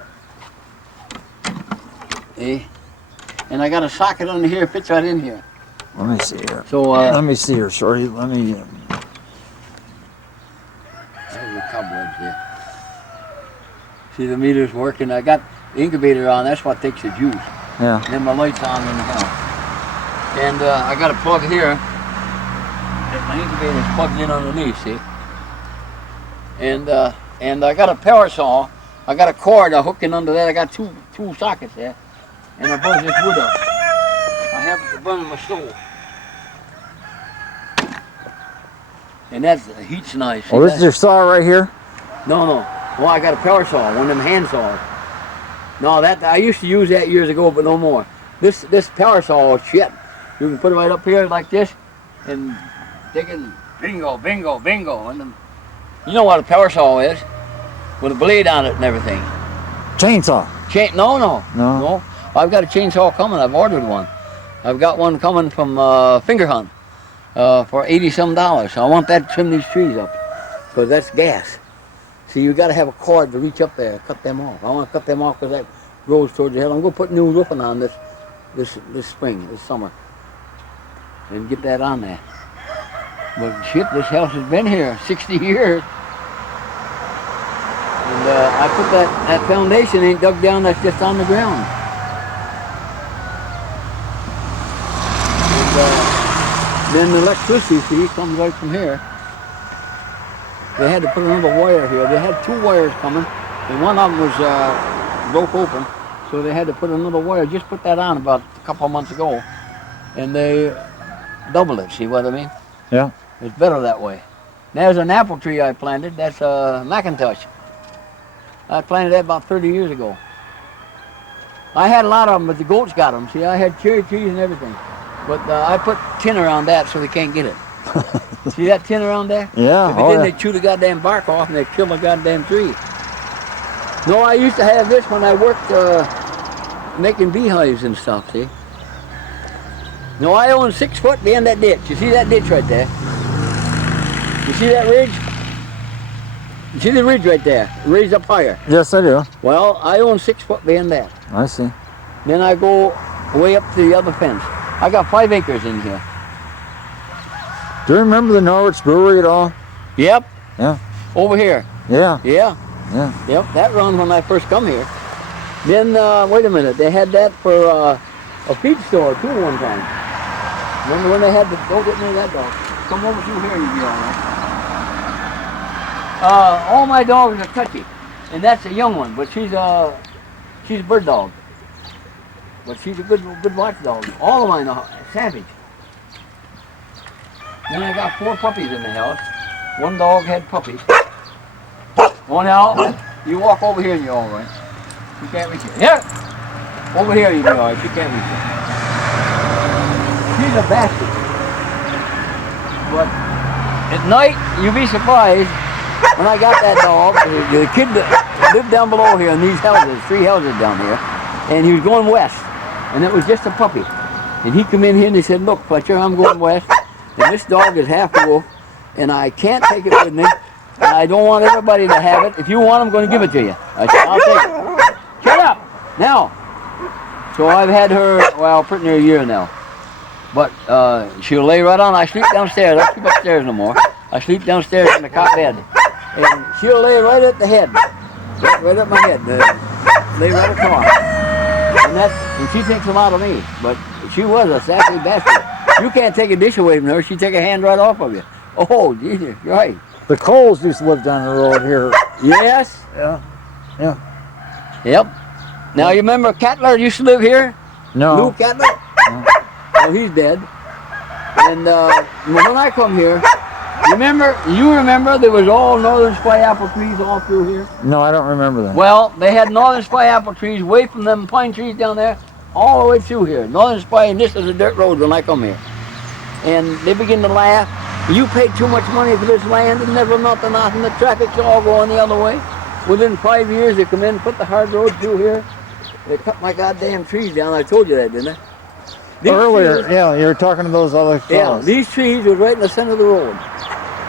See? And I got a socket under here, fits right in here. Let me see here. So let me see here, Shorty. Let me. There's the cobwebs there. See, the meter's working. I got the incubator on. That's what takes the juice. Yeah. And then my light's on in the house. And I got a plug here. My incubator's plugged in underneath. See. And I got a power saw. I got a cord hooking under that. I got two sockets there. And I buzz this wood up. I have it to burn in my stove. And that's the heat's nice. Oh, this is your saw right here? No. Well, I got a power saw, one of them hand saws. No, that I used to use that years ago, but no more. This power saw, shit. You can put it right up here like this, and take it, bingo, bingo, bingo. And then, you know what a power saw is? With a blade on it and everything. Chainsaw? No. I've got a chainsaw coming. I've ordered one. I've got one coming from Finger Hunt for $80-some. So I want that to trim these trees up, because that's gas. See, you got to have a cord to reach up there, cut them off. I want to cut them off because that grows towards the hill. I'm going to put new roofing on this spring, this summer, and get that on there. But shit, this house has been here 60 years. And I put that foundation ain't dug down, that's just on the ground. And then the electricity, see, comes right from here. They had to put another wire here. They had 2 wires coming, and one of them was broke open, so they had to put another wire. Just put that on about a couple of months ago, and they doubled it. See what I mean? Yeah. It's better that way. There's an apple tree I planted. That's a Macintosh. I planted that about 30 years ago. I had a lot of them, but the goats got them. See, I had cherry trees and everything, but I put tin around that so they can't get it. See that tin around there? Yeah. If it didn't, they chew the goddamn bark off and they kill the goddamn tree. No, I used to have this when I worked making beehives and stuff, see? No, I own 6 foot behind that ditch. You see that ditch right there? You see that ridge? You see the ridge right there? Raised up higher. Yes, I do. Well, I own 6 foot behind that. I see. Then I go way up to the other fence. I got 5 acres in here. Do you remember the Norwich brewery at all? Yep. Yeah. Over here. Yeah. Yeah. Yeah. Yep. That run when I first come here. Then wait a minute. They had that for a feed store too one time. Remember when they had the? Don't get near that dog. Come over through here, you'll be all right. All my dogs are touchy, and that's a young one, but she's a bird dog. But she's a good watchdog. All of mine are savage. Then I got 4 puppies in the house. One dog had puppies. One out. You walk over here and you're all right. You can't reach it. Here! Over here you'll be all right. You can't reach it. She's a bastard. But at night, you'll be surprised. When I got that dog, the kid that lived down below here in these houses, 3 houses down here, and he was going west. And it was just a puppy. And he come in here and he said, look, Fletcher, I'm going west. And this dog is half wolf, and I can't take it with me. And I don't want everybody to have it. If you want, I'm going to give it to you. I said, I'll take it. Shut up! Now. So I've had her, well, pretty near a year now. But she'll lay right on. I sleep downstairs. I don't sleep upstairs no more. I sleep downstairs in the cot bed. And she'll lay right at the head. Right at my head. Lay right across. And she thinks a lot of me. But she was a sassy bastard. You can't take a dish away from her. She'd take a hand right off of you. Oh, Jesus, right. The Coles used to live down the road here. Yes. Yeah. Yeah. Yep. Now you remember Cattler used to live here? No. Lou Cattler? No. Well, he's dead. And when I come here, you remember there was all northern spy apple trees all through here? No, I don't remember that. Well, they had northern spy apple trees away from them pine trees down there, all the way through here. Northern spy, and this is a dirt road when I come here. And they begin to laugh. You paid too much money for this land and never nothing, the traffic's all going the other way. Within 5 years, they come in, put the hard road through here. They cut my goddamn trees down. I told you that, didn't I? Earlier, yeah, you were talking to those other fellows. Yeah, these trees were right in the center of the road.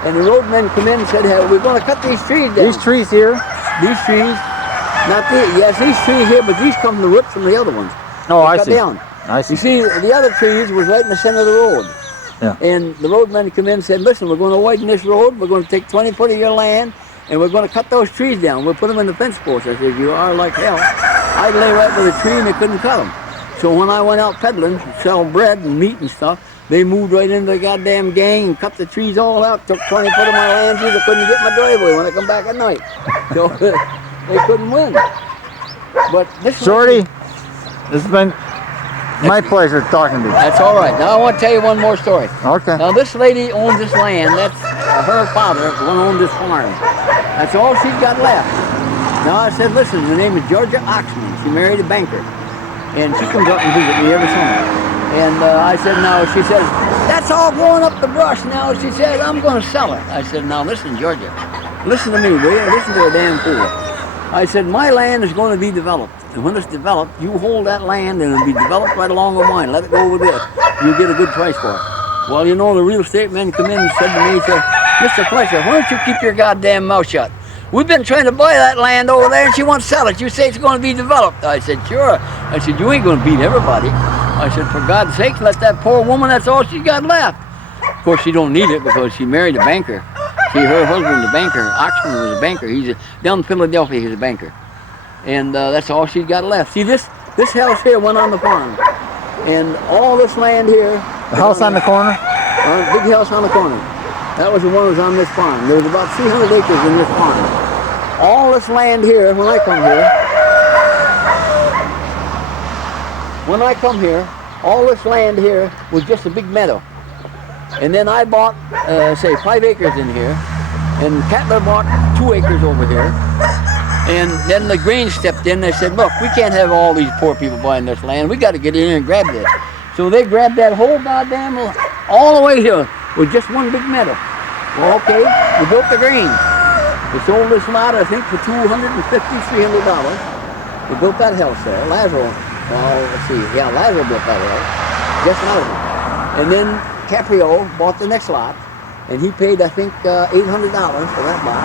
And the roadmen come in and said, hey, we're going to cut these trees down. These trees here? These trees, not these, yes, these trees here, but these come from the roots from the other ones. Oh, I cut see. Down. I see. You see, the other trees was right in the center of the road. Yeah. And the roadmen come in and said, listen, we're going to widen this road, we're going to take 20 foot of your land, and we're going to cut those trees down. We'll put them in the fence post. I said, you are like hell. I'd lay right with a tree and they couldn't cut them. So when I went out peddling, sell bread and meat and stuff, they moved right into the goddamn gang and cut the trees all out, took 20 foot of my land trees. I couldn't get my driveway when I come back at night. So they couldn't win. But this Shorty, this has been my pleasure talking to you. That's all right. Now I want to tell you one more story. Okay. Now this lady owns this land. That's her father, one owned this farm. That's all she's got left. Now I said, listen, her name is Georgia Oxman. She married a banker. And she comes up and visits me every summer. And I said, no, she says, that's all going up the brush now. She said, I'm going to sell it. I said, now listen, Georgia, listen to me, will you? Listen to a damn fool. I said, my land is going to be developed. And when it's developed, you hold that land and it'll be developed right along with mine. Let it go over there. You'll get a good price for it. Well, you know, the real estate men come in and said to me, said, Mr. Fletcher, why don't you keep your goddamn mouth shut? We've been trying to buy that land over there and she wants to sell it. You say it's going to be developed. I said, sure. I said, you ain't going to beat everybody. I said, for God's sake, let that poor woman, that's all she got left. Of course, she don't need it because she married a banker. See, her husband's a banker. Oxman was a banker. Down in Philadelphia, he's a banker. And that's all she's got left. See, this house here went on the farm. And all this land here. The house on the corner? Big house on the corner. That was the one that was on this farm. There was about 300 acres in this farm. All this land here, when I come here, all this land here was just a big meadow. And then I bought, say, 5 acres in here, and Cattler bought 2 acres over here. And then the Grange stepped in. They said, look, we can't have all these poor people buying this land. We got to get in here and grab this. So they grabbed that whole goddamn, all the way here, with just one big meadow. Well, okay, we built the Grange. We sold this lot, I think, for $250, $300. We built that house there. Lazaro, well, let's see, yeah, Lazaro built that house. Just Lazaro. And then Caprio bought the next lot, and he paid, I think, $800 for that lot.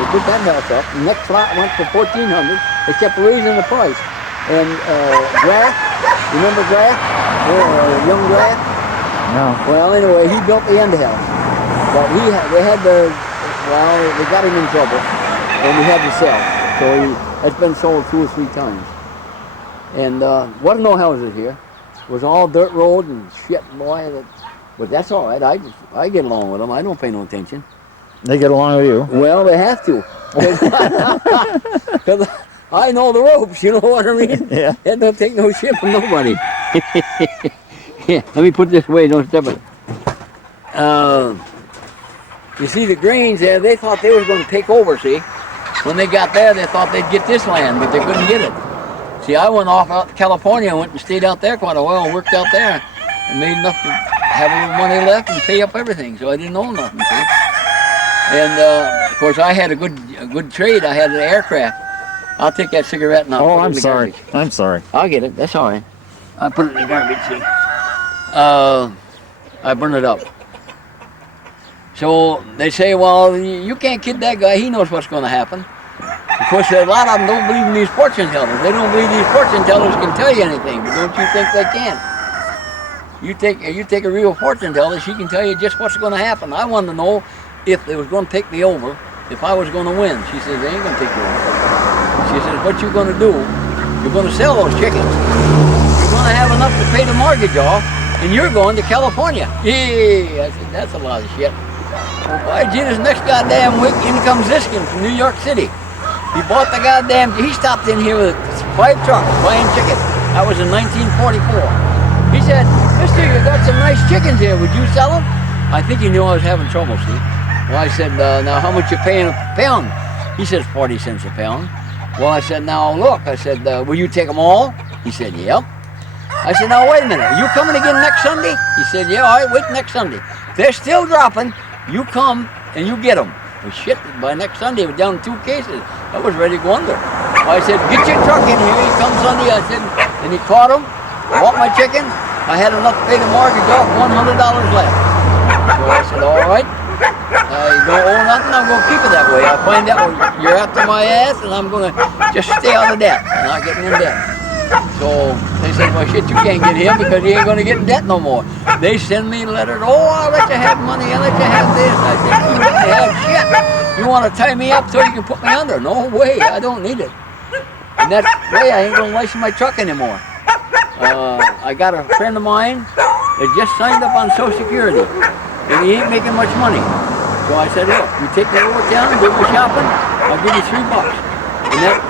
They put that house up. The next lot went for $1,400. They kept raising the price. And Graff, remember Graff? Young Graff? No. Well, anyway, he built the end house. But they got him in trouble, and he had to sell. So it's been sold 2 or 3 times. And wasn't no houses here. It was all dirt road and shit, boy. But that's all right. I get along with them. I don't pay no attention. They get along with you. Well, they have to. Because I know the ropes, you know what I mean? Yeah. They don't take no shit from nobody. Here, let me put it this way, don't step it. You see the Greens there, they thought they was going to take over, see? When they got there, they thought they'd get this land, but they couldn't get it. See, I went off out to California, went and stayed out there quite a while, worked out there, and made enough to have a little money left and pay up everything, so I didn't own nothing, see? And, of course, I had a good trade. I had an aircraft. I'll take that cigarette and I'll put it in the sorry. garbage. I'm sorry. I'll get it. That's all right. I put it in the garbage, see? I burn it up. So they say, well, you can't kid that guy. He knows what's going to happen. Of course, a lot of them don't believe in these fortune tellers. They don't believe these fortune tellers can tell you anything, but don't you think they can? You take a real fortune teller, she can tell you just what's going to happen. I wanted to know if they was going to take me over, if I was going to win. She says, they ain't going to take you over. She says, what you going to do, you're going to sell those chickens. You're going to have enough to pay the mortgage off, and you're going to California. Yeah, I said, that's a lot of shit. Well, by Jesus, next goddamn week, in comes Ziskin from New York City. He bought the goddamn, he stopped in here with 5 trucks buying chickens. That was in 1944. He said, mister, you got some nice chickens here. Would you sell them? I think he knew I was having trouble, see? Well, I said, now how much you paying a pound? He says 40 cents a pound. Well, I said, now look, I said, will you take them all? He said, yep. I said, now wait a minute, are you coming again next Sunday? He said, yeah, all right, wait next Sunday. If they're still dropping, you come and you get them. Well, shit, by next Sunday, it was down 2 cases. I was ready to go under. Well, I said, get your truck in here. He comes Sunday, I said, and he caught them, bought my chickens. I had enough to pay the mortgage off, $100 left. So I said, all right, you don't owe nothing, I'm going to keep it that way. I'll find out you're after my ass, and I'm going to just stay out of debt, and not getting in debt. So they said, well, shit, you can't get him because he ain't going to get in debt no more. They send me letters, oh, I'll let you have money, I'll let you have this. I said, you let me have shit. You want to tie me up so you can put me under? No way, I don't need it. And that way, I ain't going to license my truck anymore. I got a friend of mine that just signed up on Social Security, and he ain't making much money. So I said, look, you take me over town, do my shopping, I'll give you $3. And that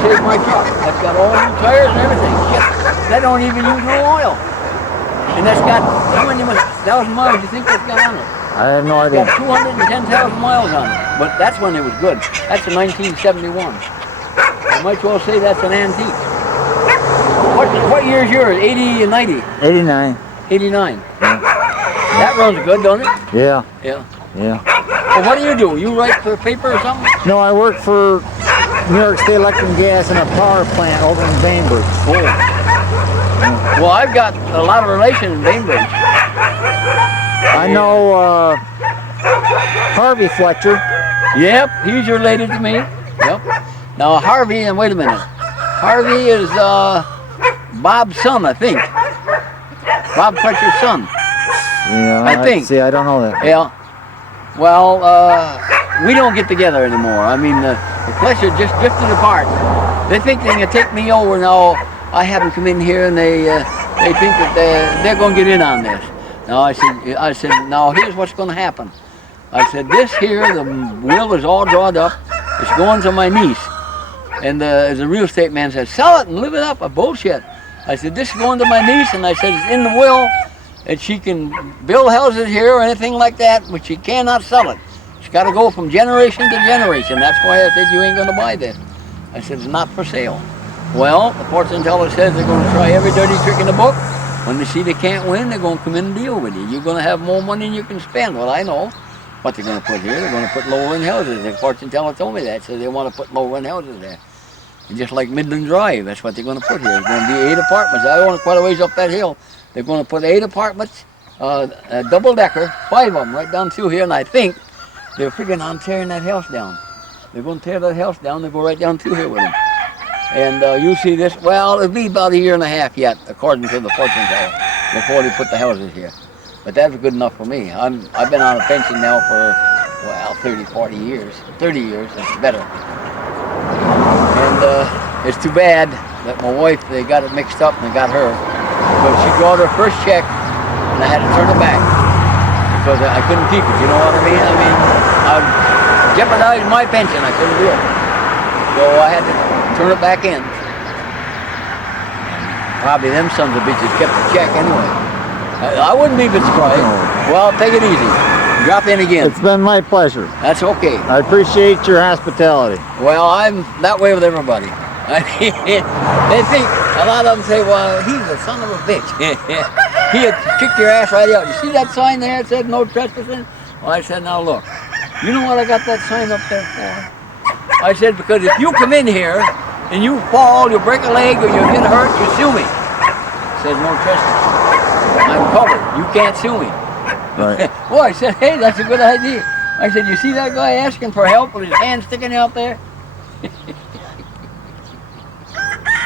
saves my truck. That's got all new tires and everything. Shit, that don't even use no oil. And that's got, how many thousand miles do you think that's got on it? I have no idea. It's got 210,000 miles on it. But that's when it was good. That's in 1971. I might as well say that's an antique. What year is yours? 80 and 90? 89. 89. Yeah. That runs good, don't it? Yeah. Yeah. Yeah. Well, what do? You write for a paper or something? No, I work for New York State Electric and Gas in a power plant over in Bainbridge. Oh. Well, I've got a lot of relations in Bainbridge. I know Harvey Fletcher. Yep, he's related to me. Yep. Now Harvey, and wait a minute. Harvey is Bob's son, I think. Bob Fletcher's son. Yeah, I think. See, I don't know that. Yeah. Well, we don't get together anymore. I mean, the Fletcher just drifted apart. They think they can take me over now. I have them come in here and they think that they're going to get in on this. Now I said, now here's what's going to happen. I said, this here, the will is all drawn up. It's going to my niece. And the real estate man said, sell it and live it up. Bullshit. I said, this is going to my niece, and I said, it's in the will, and she can build houses here or anything like that, but she cannot sell it. It's got to go from generation to generation. That's why I said, you ain't going to buy this. I said, it's not for sale. Well, the fortune teller says they're going to try every dirty trick in the book. When they see they can't win, they're going to come in and deal with you. You're going to have more money than you can spend. Well, I know what they're going to put here. They're going to put low-rent houses. The fortune teller told me that, so they want to put low-rent houses there. And just like Midland Drive, that's what they're going to put here. There's going to be 8 apartments. I own quite a ways up that hill. They're going to put 8 apartments a double-decker, 5 of them right down through here, and I think they're figuring on tearing that house down. They're going to tear that house down. They go right down through here with them. And you see this, well, it'll be about 1.5 years yet, according to the fortune teller, before they put the houses here. But that's good enough for me. I've been on a pension now for, well, 30, 40 years. 30 years, it's better. And it's too bad that my wife, they got it mixed up and they got her. But she got her first check, and I had to turn it back because I couldn't keep it, you know what I mean? I jeopardized my pension, I couldn't do it. So I had to turn it back in. Probably them sons of bitches kept the check anyway. I wouldn't be surprised. Well, take it easy. Drop in again. It's been my pleasure. That's okay. I appreciate your hospitality. Well, I'm that way with everybody. They think, a lot of them say, well, he's a son of a bitch. He'll kick your ass right out. You see that sign there that said no trespassing? Well, I said, now look, you know what I got that sign up there for? I said, because if you come in here and you fall, you break a leg, or you get hurt, you sue me. It says no trespassing. I'm covered. You can't sue me. Right. Well, I said, hey, that's a good idea. I said, you see that guy asking for help with his hand sticking out there?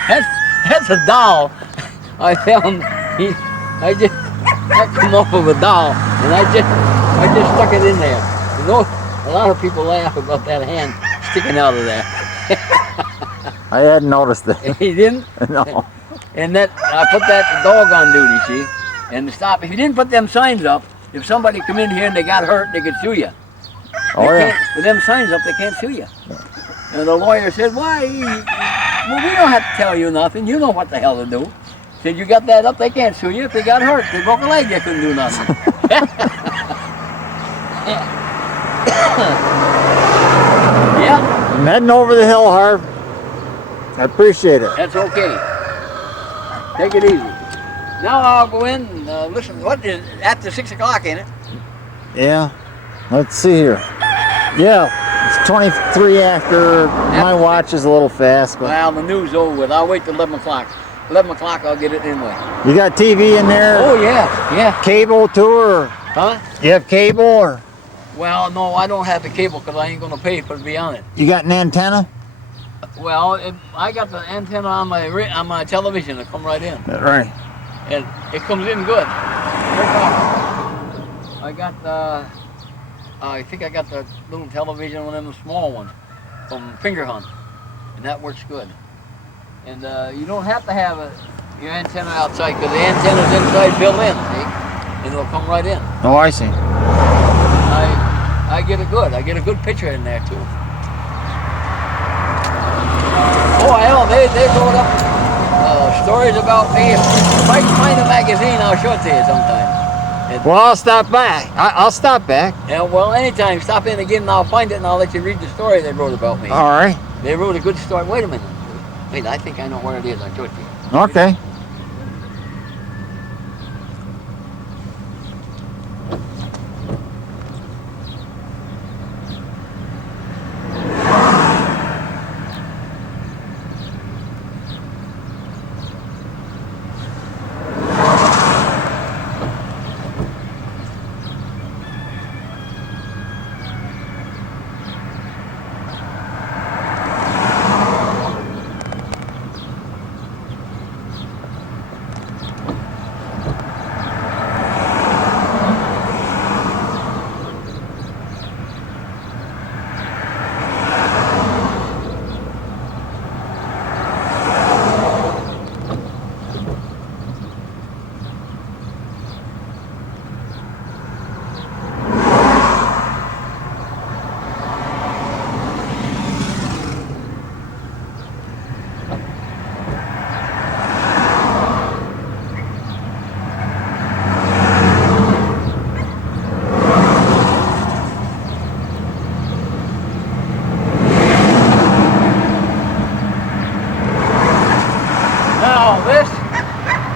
That's a doll. I found I come off of a doll, and I just stuck it in there. You know, a lot of people laugh about that hand sticking out of there. I hadn't noticed that. You didn't? No. And that I put that dog on duty, see, and to stop. If you didn't put them signs up, if somebody come in here and they got hurt, they could sue you. Oh, yeah. With them signs up, they can't sue you. And the lawyer said, why? Well, we don't have to tell you nothing. You know what the hell to do. Said, you got that up, they can't sue you. If they got hurt, they broke a leg, they couldn't do nothing. Yeah. I'm heading over the hill, Harv. I appreciate it. That's okay. Take it easy. Now I'll go in and listen. What is after 6 o'clock, ain't it? Yeah. Let's see here. Yeah, it's 23 after. My watch is a little fast, but Well, the news over with. I'll wait till 11 o'clock. 11 o'clock, I'll get it anyway. you got TV in there? Oh, yeah. Cable too, or Huh? you have cable, or Well, no, I don't have the cable because I ain't going to pay for it to be on it. you got an antenna? Well, I got the antenna on my television that come right in. Right. And it comes in good. I got I think I got the little television, one of them small ones from Finger Hunt, and that works good. And you don't have to have your antenna outside because the antenna's inside built in, see? And it'll come right in. Oh, I see. I get it good. I get a good picture in there too. Oh hell, they wrote up stories about me. If I can find a magazine, I'll show it to you sometime. Well, I'll stop back. I'll stop back. Yeah, well, anytime, stop in again and I'll find it and I'll let you read the story they wrote about me. All right. They wrote a good story. Wait a minute. Wait, I think I know where it is. I'll show it to you. Okay.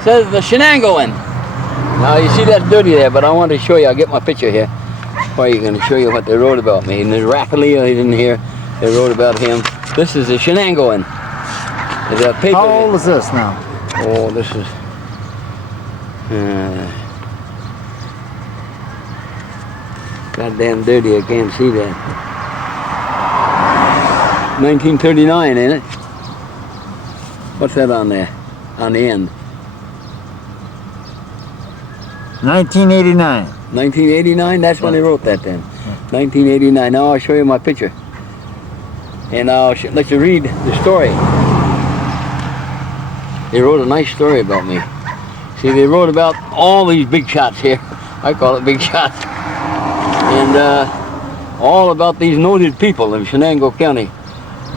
Says the Shenangoan. Now you see that dirty there, but I want to show you. I'll get my picture here. Why you going to show you what they wrote about me. And there's Raphael in here. They wrote about him. This is the Shenangoan. The paper. How old is this now? Oh, this is Goddamn dirty, I can't see that. 1939, ain't it? What's that on there? On the end? 1989. 1989? That's when they wrote that then. 1989. Now I'll show you my picture. And I'll let you read the story. They wrote a nice story about me. See, they wrote about all these big shots here. I call it big shots. And all about these noted people in Shenango County.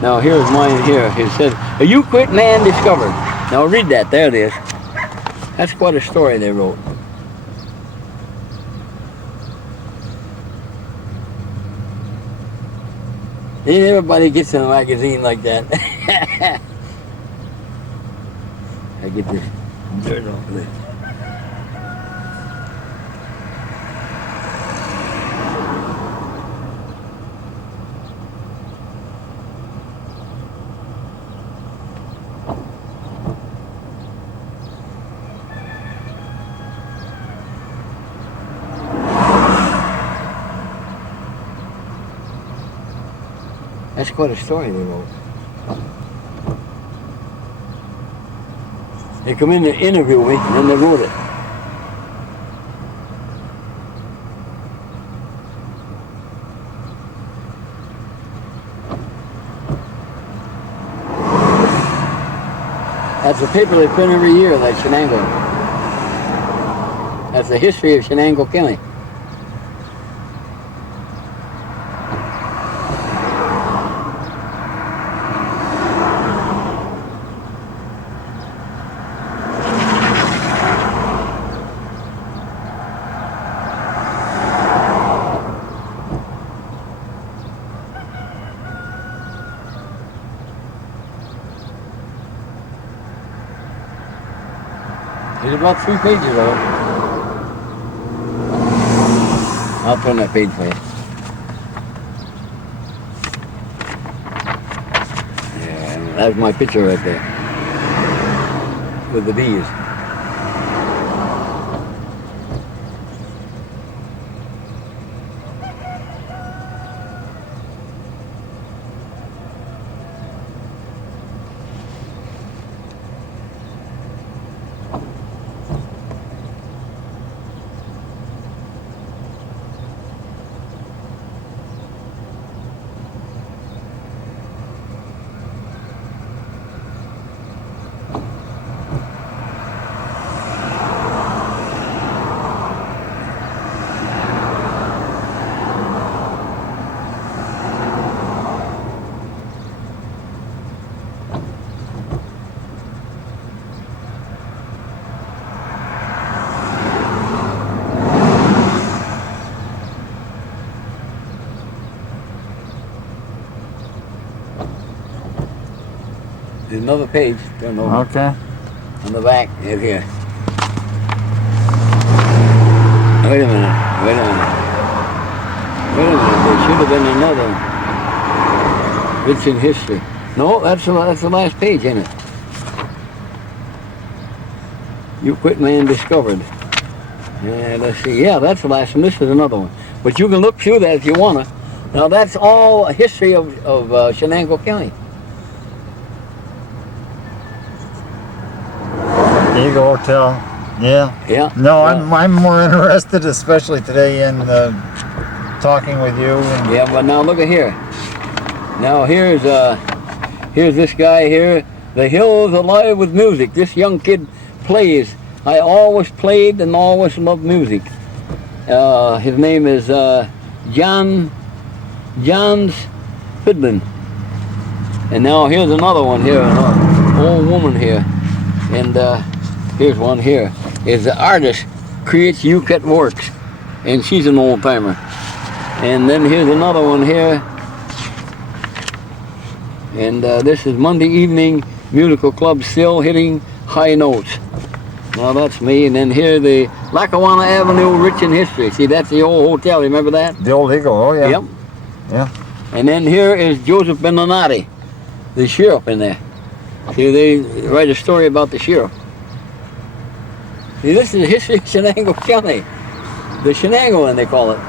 Now here's mine here. It says, a you quit man discovered. Now read that. There it is. That's quite a story they wrote. Ain't everybody gets in a magazine like that. I get this dirt off of this. That's quite a story they wrote. They come in to interview me, and then they wrote it. That's a paper they print every year, that Shenango. That's the history of Shenango County. There's about 3 pages of it. I'll turn that page for you. Yeah, that's my picture right there. With the bees. There's another page, turn over. Okay. On the back, is here. Wait a minute, wait a minute. Wait a minute, there should have been another. Rich in history. No, that's the last page, isn't it? You quit man discovered. Yeah, let's see. Yeah, that's the last one. This is another one. But you can look through that if you want to. Now, that's all a history of Shenango County. Eagle Hotel. Yeah. Yeah. No, I'm more interested, especially today, in talking with you. And yeah, but now look at here. Now here's this guy here. The hill is alive with music. This young kid plays. I always played and always loved music. His name is John's Fiddlin'. And now here's another one here, an old woman here. And here's one here. Is the artist creates UCAT works. And she's an old timer. And then here's another one here. And this is Monday evening musical club still hitting high notes. Now that's me. And then here the Lackawanna Avenue Rich in History. See, that's the old hotel. Remember that? the old Eagle. Oh yeah. Yep. Yeah. And then here is Joseph Benonati, the sheriff in there. See, they write a story about the sheriff. See, this is the history of Shenango County. The Shenangoan, they call it.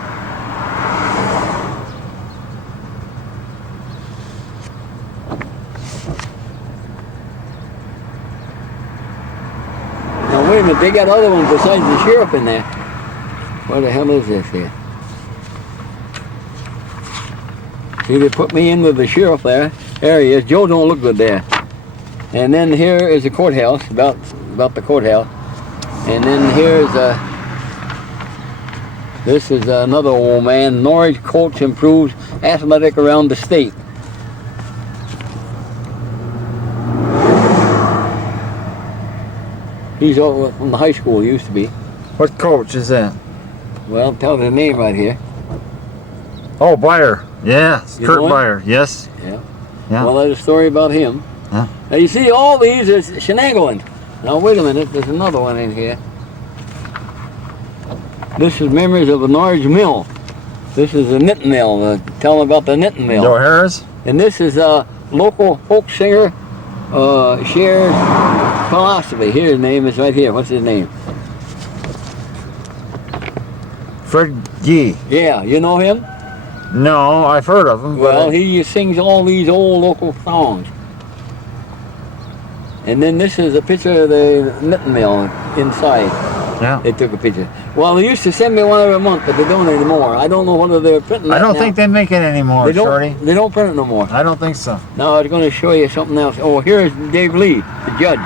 but they got other ones besides the sheriff in there. What the hell is this here? See, they put me in with the sheriff there. There he is. Joe don't look good there. And then here is the courthouse, about the courthouse. And then here's this is another old man. Norwich coach improves athletic around the state. He's over from the high school, he used to be. What coach is that? Well, tell the name right here. Oh, Byer. Yeah, You Kurt know him? Byer. Yes. Yeah. Yeah. Well, there's a story about him. Yeah. Now you see, all these is shenanigans. Now wait a minute, there's another one in here. This is memories of a Norwich mill. This is a knitting mill. Tell them about the knitting mill. Joe Harris. And this is a local folk singer shares philosophy. Here, his name is right here. What's his name? Fred Gee. Yeah, you know him? No, I've heard of him. Well, he sings all these old local songs. And then this is a picture of the knitting mill inside. Yeah. They took a picture. Well, they used to send me one every month, but they don't anymore. I don't know whether they're printing that I don't now. think they make it anymore, They don't, Shorty. they don't print it no more. I don't think so. Now I was going to show you something else. Oh, here's Dave Lee, the judge.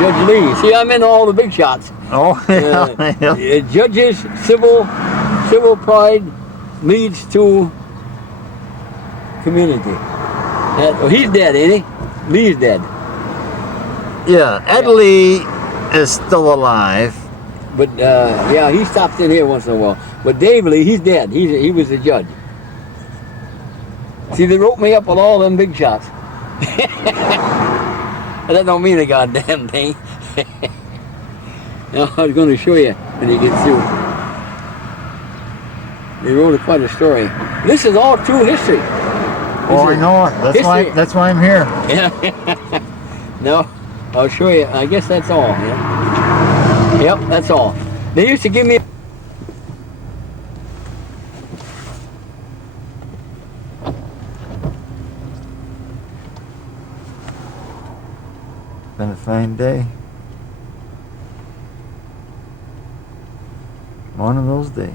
Judge Lee. See, I'm in all the big shots. Oh, yeah. Yeah. Judges, civil pride leads to community. Well, he's dead, ain't he? Lee's dead. Yeah, Ed Lee is still alive. But yeah, he stops in here once in a while. But Dave Lee, he's dead. He was the judge. See, they wrote me up with all them big shots. That don't mean a goddamn thing. Now, I was going to show you when you get through. They wrote quite a story. This is all true history. Oh, I know it. That's why I'm here. Yeah. No, I'll show you. I guess that's all. Yeah. Yep, that's all. They used to give me. Been a fine day. One of those days.